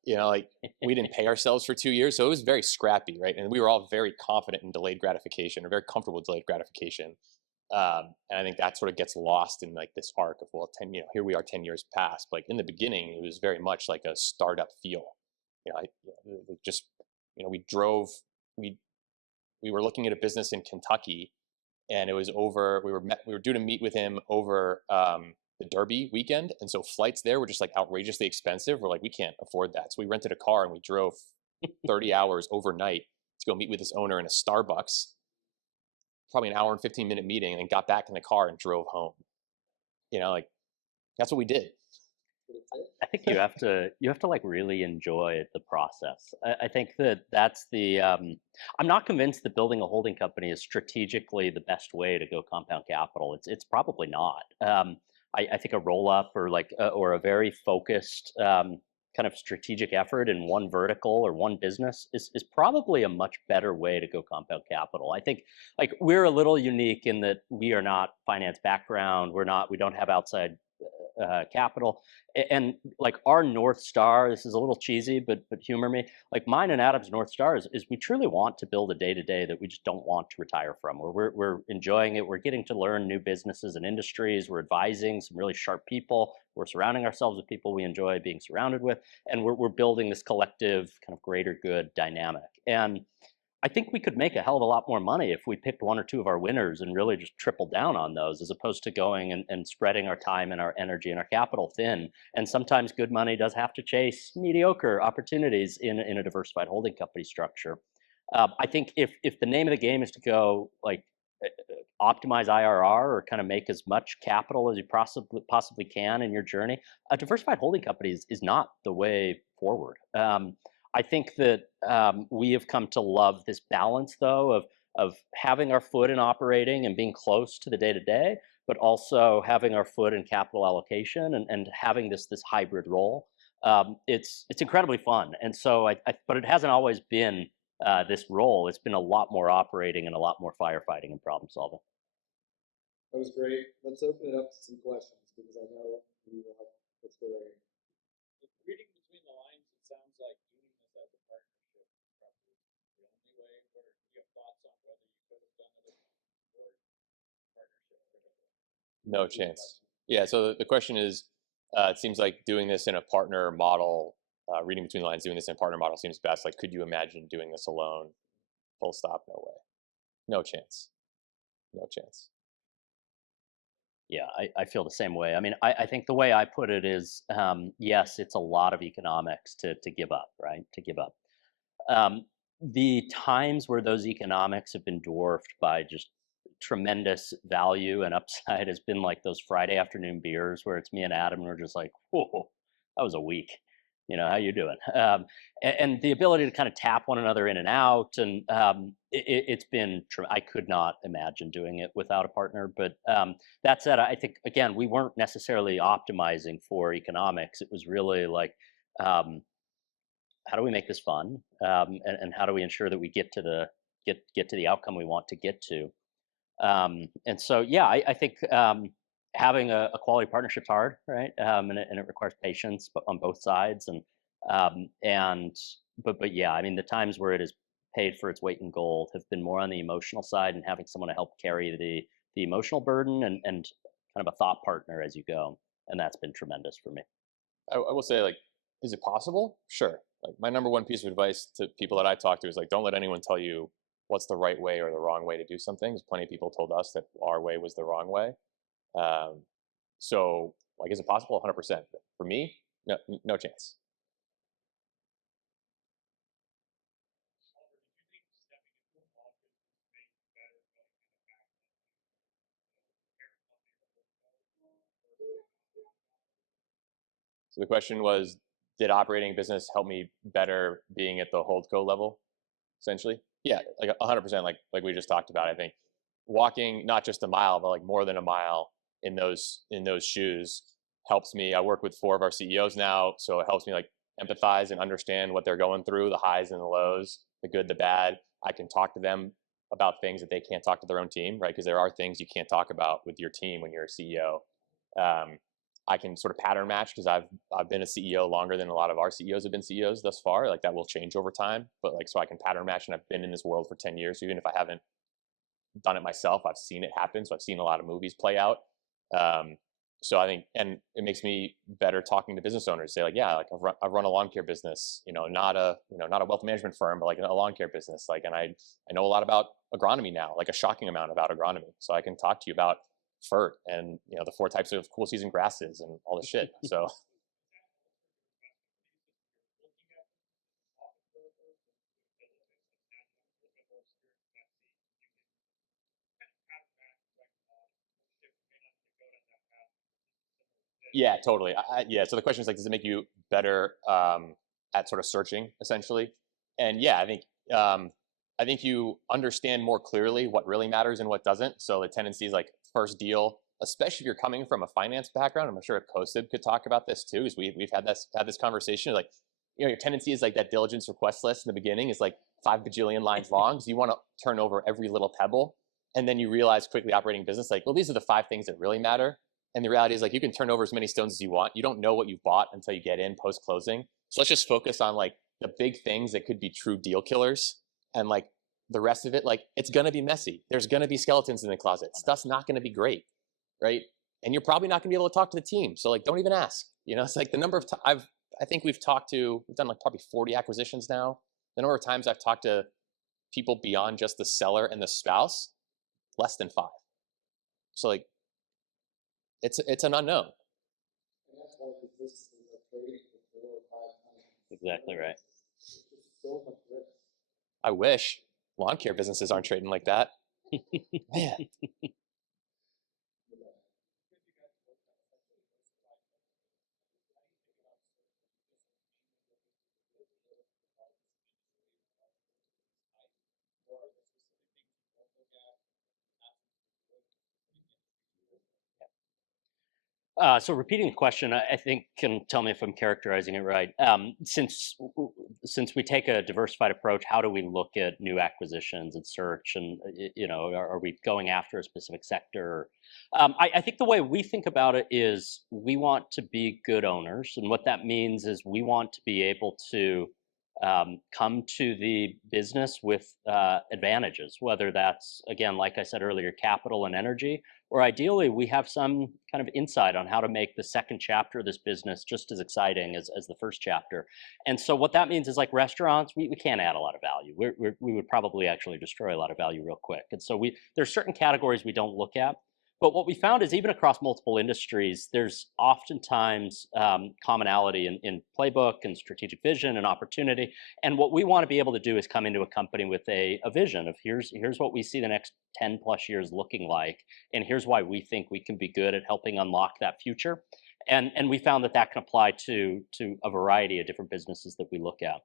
Like we didn't pay ourselves for 2 years, so it was very scrappy, right? And we were all very confident in delayed gratification, or very comfortable with delayed gratification. And I think that sort of gets lost in like this arc of, well, 10, here we are 10 years past. But like in the beginning, it was very much like a startup feel. Just, we drove, we were looking at a business in Kentucky, and it was over. We were due to meet with him over the Derby weekend, and so flights there were just like outrageously expensive. We're like, we can't afford that, so we rented a car and we drove 30 hours overnight to go meet with this owner in a Starbucks. Probably an hour and 15-minute meeting, and then got back in the car and drove home. Like that's what we did. I think you have to like really enjoy the process. I think that's the I'm not convinced that building a holding company is strategically the best way to go compound capital. It's probably not. I think a roll up or or a very focused kind of strategic effort in one vertical or one business is probably a much better way to go compound capital. I think like we're a little unique in that we are not finance background. We don't have outside capital, and like our North Star, this is a little cheesy, but humor me, like mine and Adam's North Star is we truly want to build a day-to-day that we just don't want to retire from, where we're enjoying it, we're getting to learn new businesses and industries, we're advising some really sharp people, we're surrounding ourselves with people we enjoy being surrounded with, and we're building this collective kind of greater good dynamic. And I think we could make a hell of a lot more money if we picked one or two of our winners and really just tripled down on those, as opposed to going and spreading our time and our energy and our capital thin. And sometimes good money does have to chase mediocre opportunities in a diversified holding company structure. I think if the name of the game is to go like optimize IRR or kind of make as much capital as you possibly can in your journey, a diversified holding company is not the way forward. I think that we have come to love this balance, though, of having our foot in operating and being close to the day-to-day, but also having our foot in capital allocation and having this hybrid role. It's incredibly fun, and so but it hasn't always been this role. It's been a lot more operating and a lot more firefighting and problem solving. That was great. Let's open it up to some questions, because I know we will have. Let's go right here. Reading between the lines, it sounds like doing this as a partnership probably is the only way. Where you have thoughts on whether you could have done it or partnership? No chance. Yeah. So the question is, it seems like doing this in a partner model. Reading between the lines, doing this in a partner model seems best. Like, could you imagine doing this alone? Full stop. No way. No chance. No chance. Yeah, I feel the same way. I mean, I think the way I put it is, yes, it's a lot of economics to give up, right? To give up. The times where those economics have been dwarfed by just tremendous value and upside has been like those Friday afternoon beers where it's me and Adam and we're just like, whoa, that was a week. How you doing? And the ability to kind of tap one another in and out, and it's been I could not imagine doing it without a partner. But that said, I think again we weren't necessarily optimizing for economics. It was really like, how do we make this fun, and how do we ensure that we get to the outcome we want to get to. And so yeah, I think having a quality partnership's hard, right? And it requires patience, but on both sides. But yeah, I mean, the times where it is paid for its weight in gold have been more on the emotional side, and having someone to help carry the emotional burden and kind of a thought partner as you go, and that's been tremendous for me. I will say, like, is it possible? Sure. Like, my number one piece of advice to people that I talk to is like, don't let anyone tell you what's the right way or the wrong way to do something. Because plenty of people told us that our way was the wrong way. So, like, is it possible? 100%. For me, no chance. So the question was, did operating business help me better being at the Holdco level, essentially? Yeah, like 100%. Like we just talked about. I think walking not just a mile, but like more than a mile in those shoes helps me. I work with 4 of our CEOs now, so it helps me like empathize and understand what they're going through, the highs and the lows, the good, the bad. I can talk to them about things that they can't talk to their own team, right? Because there are things you can't talk about with your team when you're a CEO. I can sort of pattern match because I've been a CEO longer than a lot of our CEOs have been CEOs thus far. Like that will change over time, but like so I can pattern match, and I've been in this world for 10 years. So even if I haven't done it myself, I've seen it happen. So I've seen a lot of movies play out. So I think, and it makes me better talking to business owners. Say like, yeah, like I've run a lawn care business, not a wealth management firm, but like a lawn care business. Like, and I know a lot about agronomy now, like a shocking amount about agronomy. So I can talk to you about FERT and the 4 types of cool season grasses and all this shit. So yeah, totally. Yeah. So the question is like, does it make you better at sort of searching, essentially? And yeah, I think you understand more clearly what really matters and what doesn't. So the tendency is like first deal, especially if you're coming from a finance background. I'm sure Kosib could talk about this too, because we've had this conversation. Like, your tendency is like that diligence request list in the beginning is like 5 bajillion lines long. So you want to turn over every little pebble, and then you realize quickly operating business, like, well, these are the 5 things that really matter. And the reality is like you can turn over as many stones as you want. You don't know what you've bought until you get in post closing. So let's just focus on like the big things that could be true deal killers, and like the rest of it, like it's gonna be messy. There's gonna be skeletons in the closet. Stuff's not gonna be great, right? And you're probably not gonna be able to talk to the team. So like, don't even ask. It's like the number of I think we've done like probably 40 acquisitions now. The number of times I've talked to people beyond just the seller and the spouse, less than 5. So like, it's an unknown. And that's why the businesses are trading for 4 or 5 times. Exactly right. It's just so much risk. I wish lawn care businesses aren't trading like that. Man. So repeating the question, I think, can tell me if I'm characterizing it right. Since we take a diversified approach, how do we look at new acquisitions and search, and are we going after a specific sector? I think the way we think about it is we want to be good owners, and what that means is we want to be able to come to the business with advantages, whether that's, again, like I said earlier, capital and energy, or ideally we have some kind of insight on how to make the second chapter of this business just as exciting as the first chapter. And so what that means is, like restaurants, we can't add a lot of value. We would probably actually destroy a lot of value real quick. And so there's certain categories we don't look at. But what we found is, even across multiple industries, there's oftentimes commonality in playbook and strategic vision and opportunity. And what we want to be able to do is come into a company with a vision of here's what we see the next 10 plus years looking like, and here's why we think we can be good at helping unlock that future. And we found that can apply to a variety of different businesses that we look at.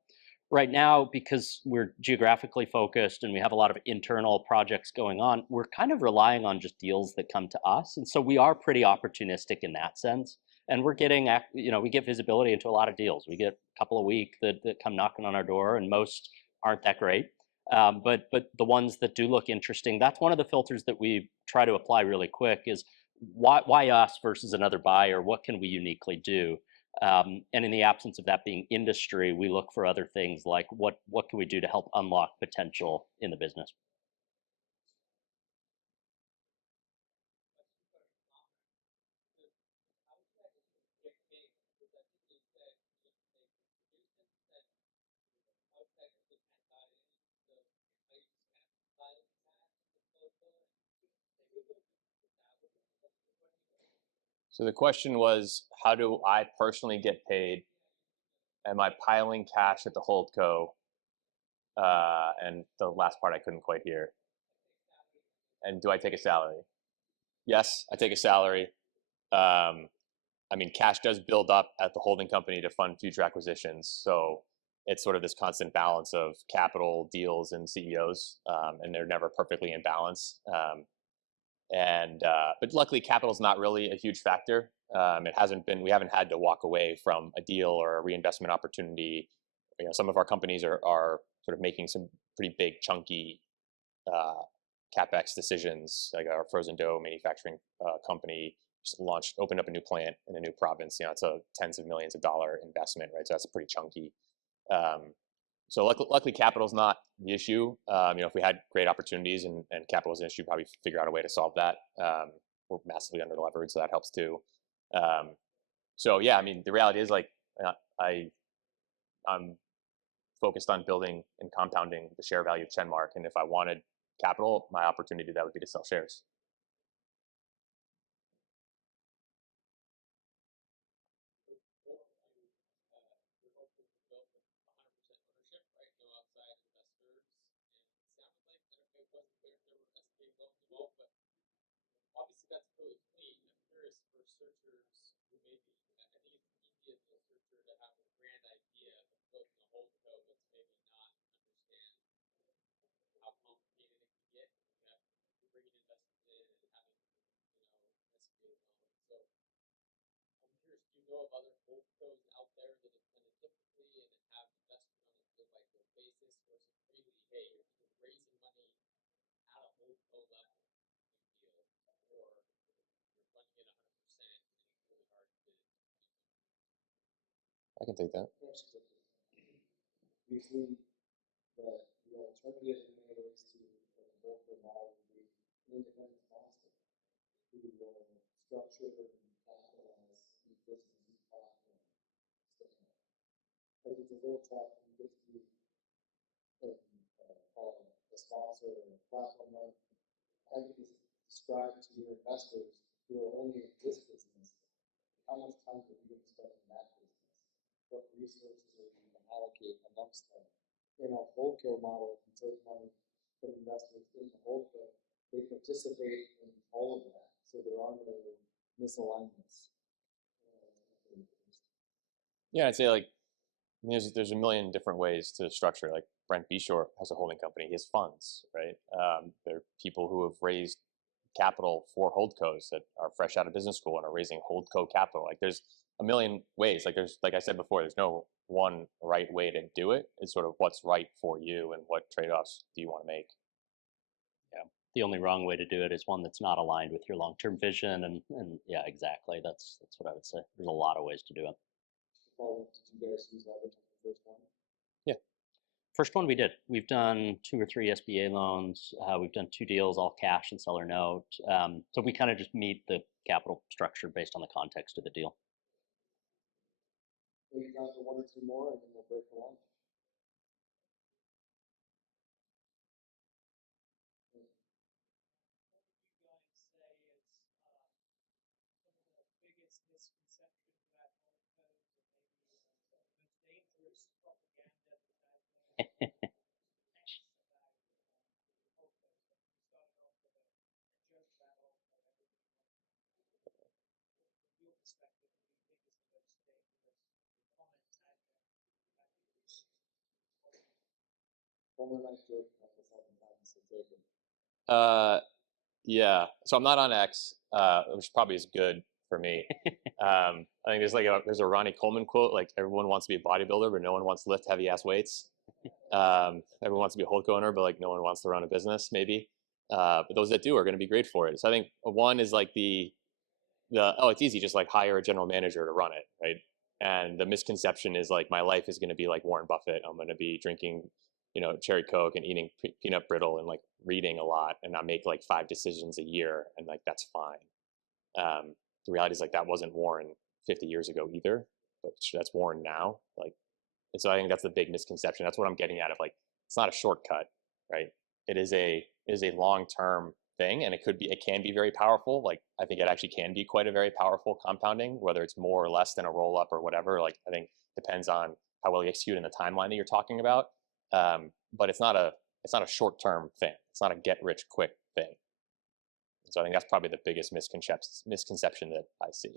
Right now, because we're geographically focused and we have a lot of internal projects going on, we're kind of relying on just deals that come to us. And so we are pretty opportunistic in that sense. And we're getting, we get visibility into a lot of deals. We get a couple a week that come knocking on our door, and most aren't that great. But the ones that do look interesting, that's one of the filters that we try to apply really quick is why us versus another buyer? What can we uniquely do? And in the absence of that being industry, we look for other things like what can we do to help unlock potential in the business. So the question was, how do I personally get paid? Am I piling cash at the Holdco? And the last part I couldn't quite hear. And do I take a salary? Yes, I take a salary. I mean, cash does build up at the holding company to fund future acquisitions. So it's sort of this constant balance of capital, deals, and CEOs, and they're never perfectly in balance. But luckily, capital is not really a huge factor. We haven't had to walk away from a deal or a reinvestment opportunity. Some of our companies are sort of making some pretty big chunky CapEx decisions, like our frozen dough manufacturing company just opened up a new plant in a new province. It's a tens of millions of dollar investment, right? So that's pretty chunky. So luckily, capital's not the issue. If we had great opportunities and capital is an issue, probably figure out a way to solve that. We're massively under leveraged, so that helps too. So yeah, the reality is like I'm focused on building and compounding the share value of Chenmark, and if I wanted capital, my opportunity that would be to sell shares. Obviously that's really clean. I'm curious for searchers who maybe, I think it's easy as a searcher to have a grand idea of building a Holdco, but to maybe not understand how complicated it can get. You have bringing investors in and having, SBA loans. So I'm curious, do you know of other Holdcos out there that have done it differently and have investors on a deal by deal basis, or is it really, hey, you're either raising money at a Holdco level deal, or you're funding it 100% and it's really hard to get it. I can take that. Usually, the alternative is to work for now would be an independent sponsor who will structure and capitalize the business platform. But it's a little tough to just be a sponsor or a platform. How do you describe to your investors who are only in this business how much time are you going to spend in that business? What resources are you going to allocate amongst them? In a Holdco model, if you take money from investors in the Holdco, they participate in all of that, so there are no misalignments. Yeah, I'd say like there's a million different ways to structure. Like Brent Beshore has a holding company; he has funds, right? There are people who have raised capital for holdcos that are fresh out of business school and are raising holdco capital. Like there's a million ways. Like I said before, there's no one right way to do it. It's sort of what's right for you and what trade-offs do you want to make. Yeah, the only wrong way to do it is one that's not aligned with your long-term vision, and yeah, exactly. That's what I would say. There's a lot of ways to do it. Did you guys use leverage on the first one? Yeah. First one we did. We've done 2 or 3 SBA loans. We've done 2 deals, all cash and seller note. So we kind of just meet the capital structure based on the context of the deal. Maybe time for 1 or 2 more, and then we'll break for lunch. What would you guys say is some of the biggest misconceptions about Holdcos, or maybe some of the most dangerous propaganda that about Holdcos? Like we started off with a joke about Holdco, everything from your perspective, what do you think is the most dangerous comment out there? Homer and I joke about this all the time, so take it. Yeah. So I'm not on X, which probably is good for me. I think there's a Ronnie Coleman quote, like everyone wants to be a bodybuilder, but no one wants to lift heavy ass weights. Everyone wants to be a Holdco owner, but like no one wants to run a business, maybe. But those that do are going to be great for it. So I think one is like it's easy, just like hire a general manager to run it, right? And the misconception is like my life is going to be like Warren Buffett. I'm going to be drinking, cherry Coke and eating peanut brittle and like reading a lot, and I make like 5 decisions a year, and like that's fine. The reality is like that wasn't Warren 50 years ago either, but that's Warren now. Like, and so I think that's the big misconception. That's what I'm getting at. Of like, it's not a shortcut, right? It is a long-term thing, and it can be very powerful. Like I think it actually can be quite a very powerful compounding, whether it's more or less than a roll up or whatever. Like I think depends on how well you execute in the timeline that you're talking about. But it's not a short-term thing. It's not a get rich quick thing. So I think that's probably the biggest misconception that I see.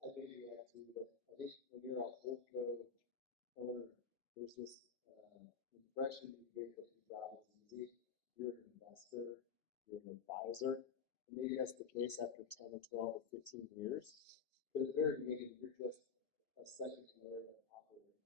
I think you answered, but I think when you're a Holdco owner, there's this impression you get that your job is easy. You're an investor, you're an advisor. And maybe that's the case after 10 or 12 or 15 years. But at the very beginning, you're just a secondary operator.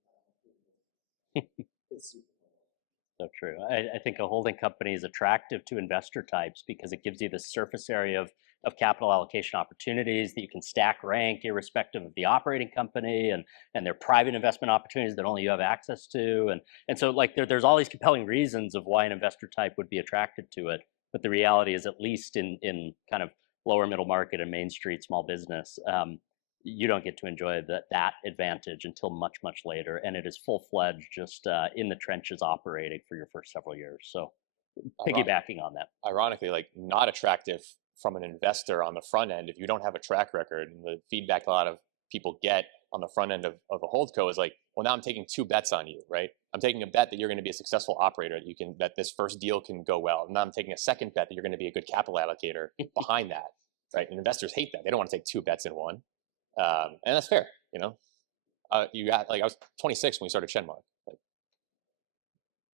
It's super hard. So true. I think a holding company is attractive to investor types because it gives you the surface area of capital allocation opportunities that you can stack rank irrespective of the operating company, and their private investment opportunities that only you have access to. And so like there's all these compelling reasons of why an investor type would be attracted to it. But the reality is, at least in kind of lower middle market and Main Street small business, you don't get to enjoy that advantage until much, much later. And it is full-fledged, just in the trenches operating for your first several years. So piggybacking on that. Ironically, like not attractive from an investor on the front end if you don't have a track record. And the feedback a lot of people get on the front end of a holdco is like, well, now I'm taking 2 bets on you, right? I'm taking a bet that you're going to be a successful operator, that this first deal can go well. And now I'm taking a second bet that you're going to be a good capital allocator behind that, right? And investors hate that. They don't want to take 2 bets in one. And that's fair, you know. You got like I was 26 when we started Chenmark. Like,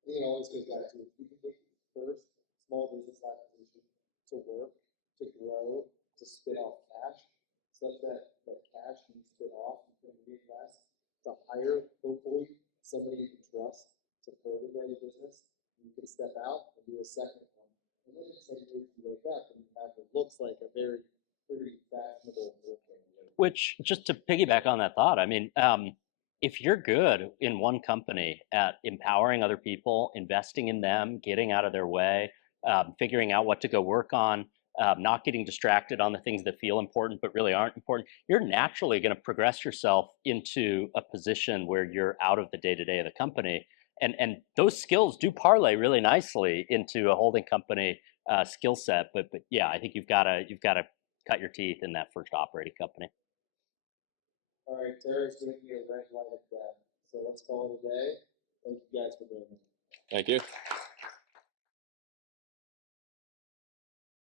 It always goes back to if you can get your first small business acquisition to work, to grow, to spit off cash, such that the cash you spit off, you can reinvest to hire, hopefully, somebody you can trust to further grow your business. You can step out and do a second one. And then in 10 years, you wake up and you have what looks like a very pretty fashionable working. Which, just to piggyback on that thought, I mean, if you're good in one company at empowering other people, investing in them, getting out of their way, figuring out what to go work on, not getting distracted on the things that feel important but really aren't important, you're naturally going to progress yourself into a position where you're out of the day-to-day of the company. And those skills do parlay really nicely into a holding company skill set. But yeah, I think you've got to cut your teeth in that first operating company. All right, Tara's giving me a red light of death. So let's call it a day. Thank you guys for being here. thank you.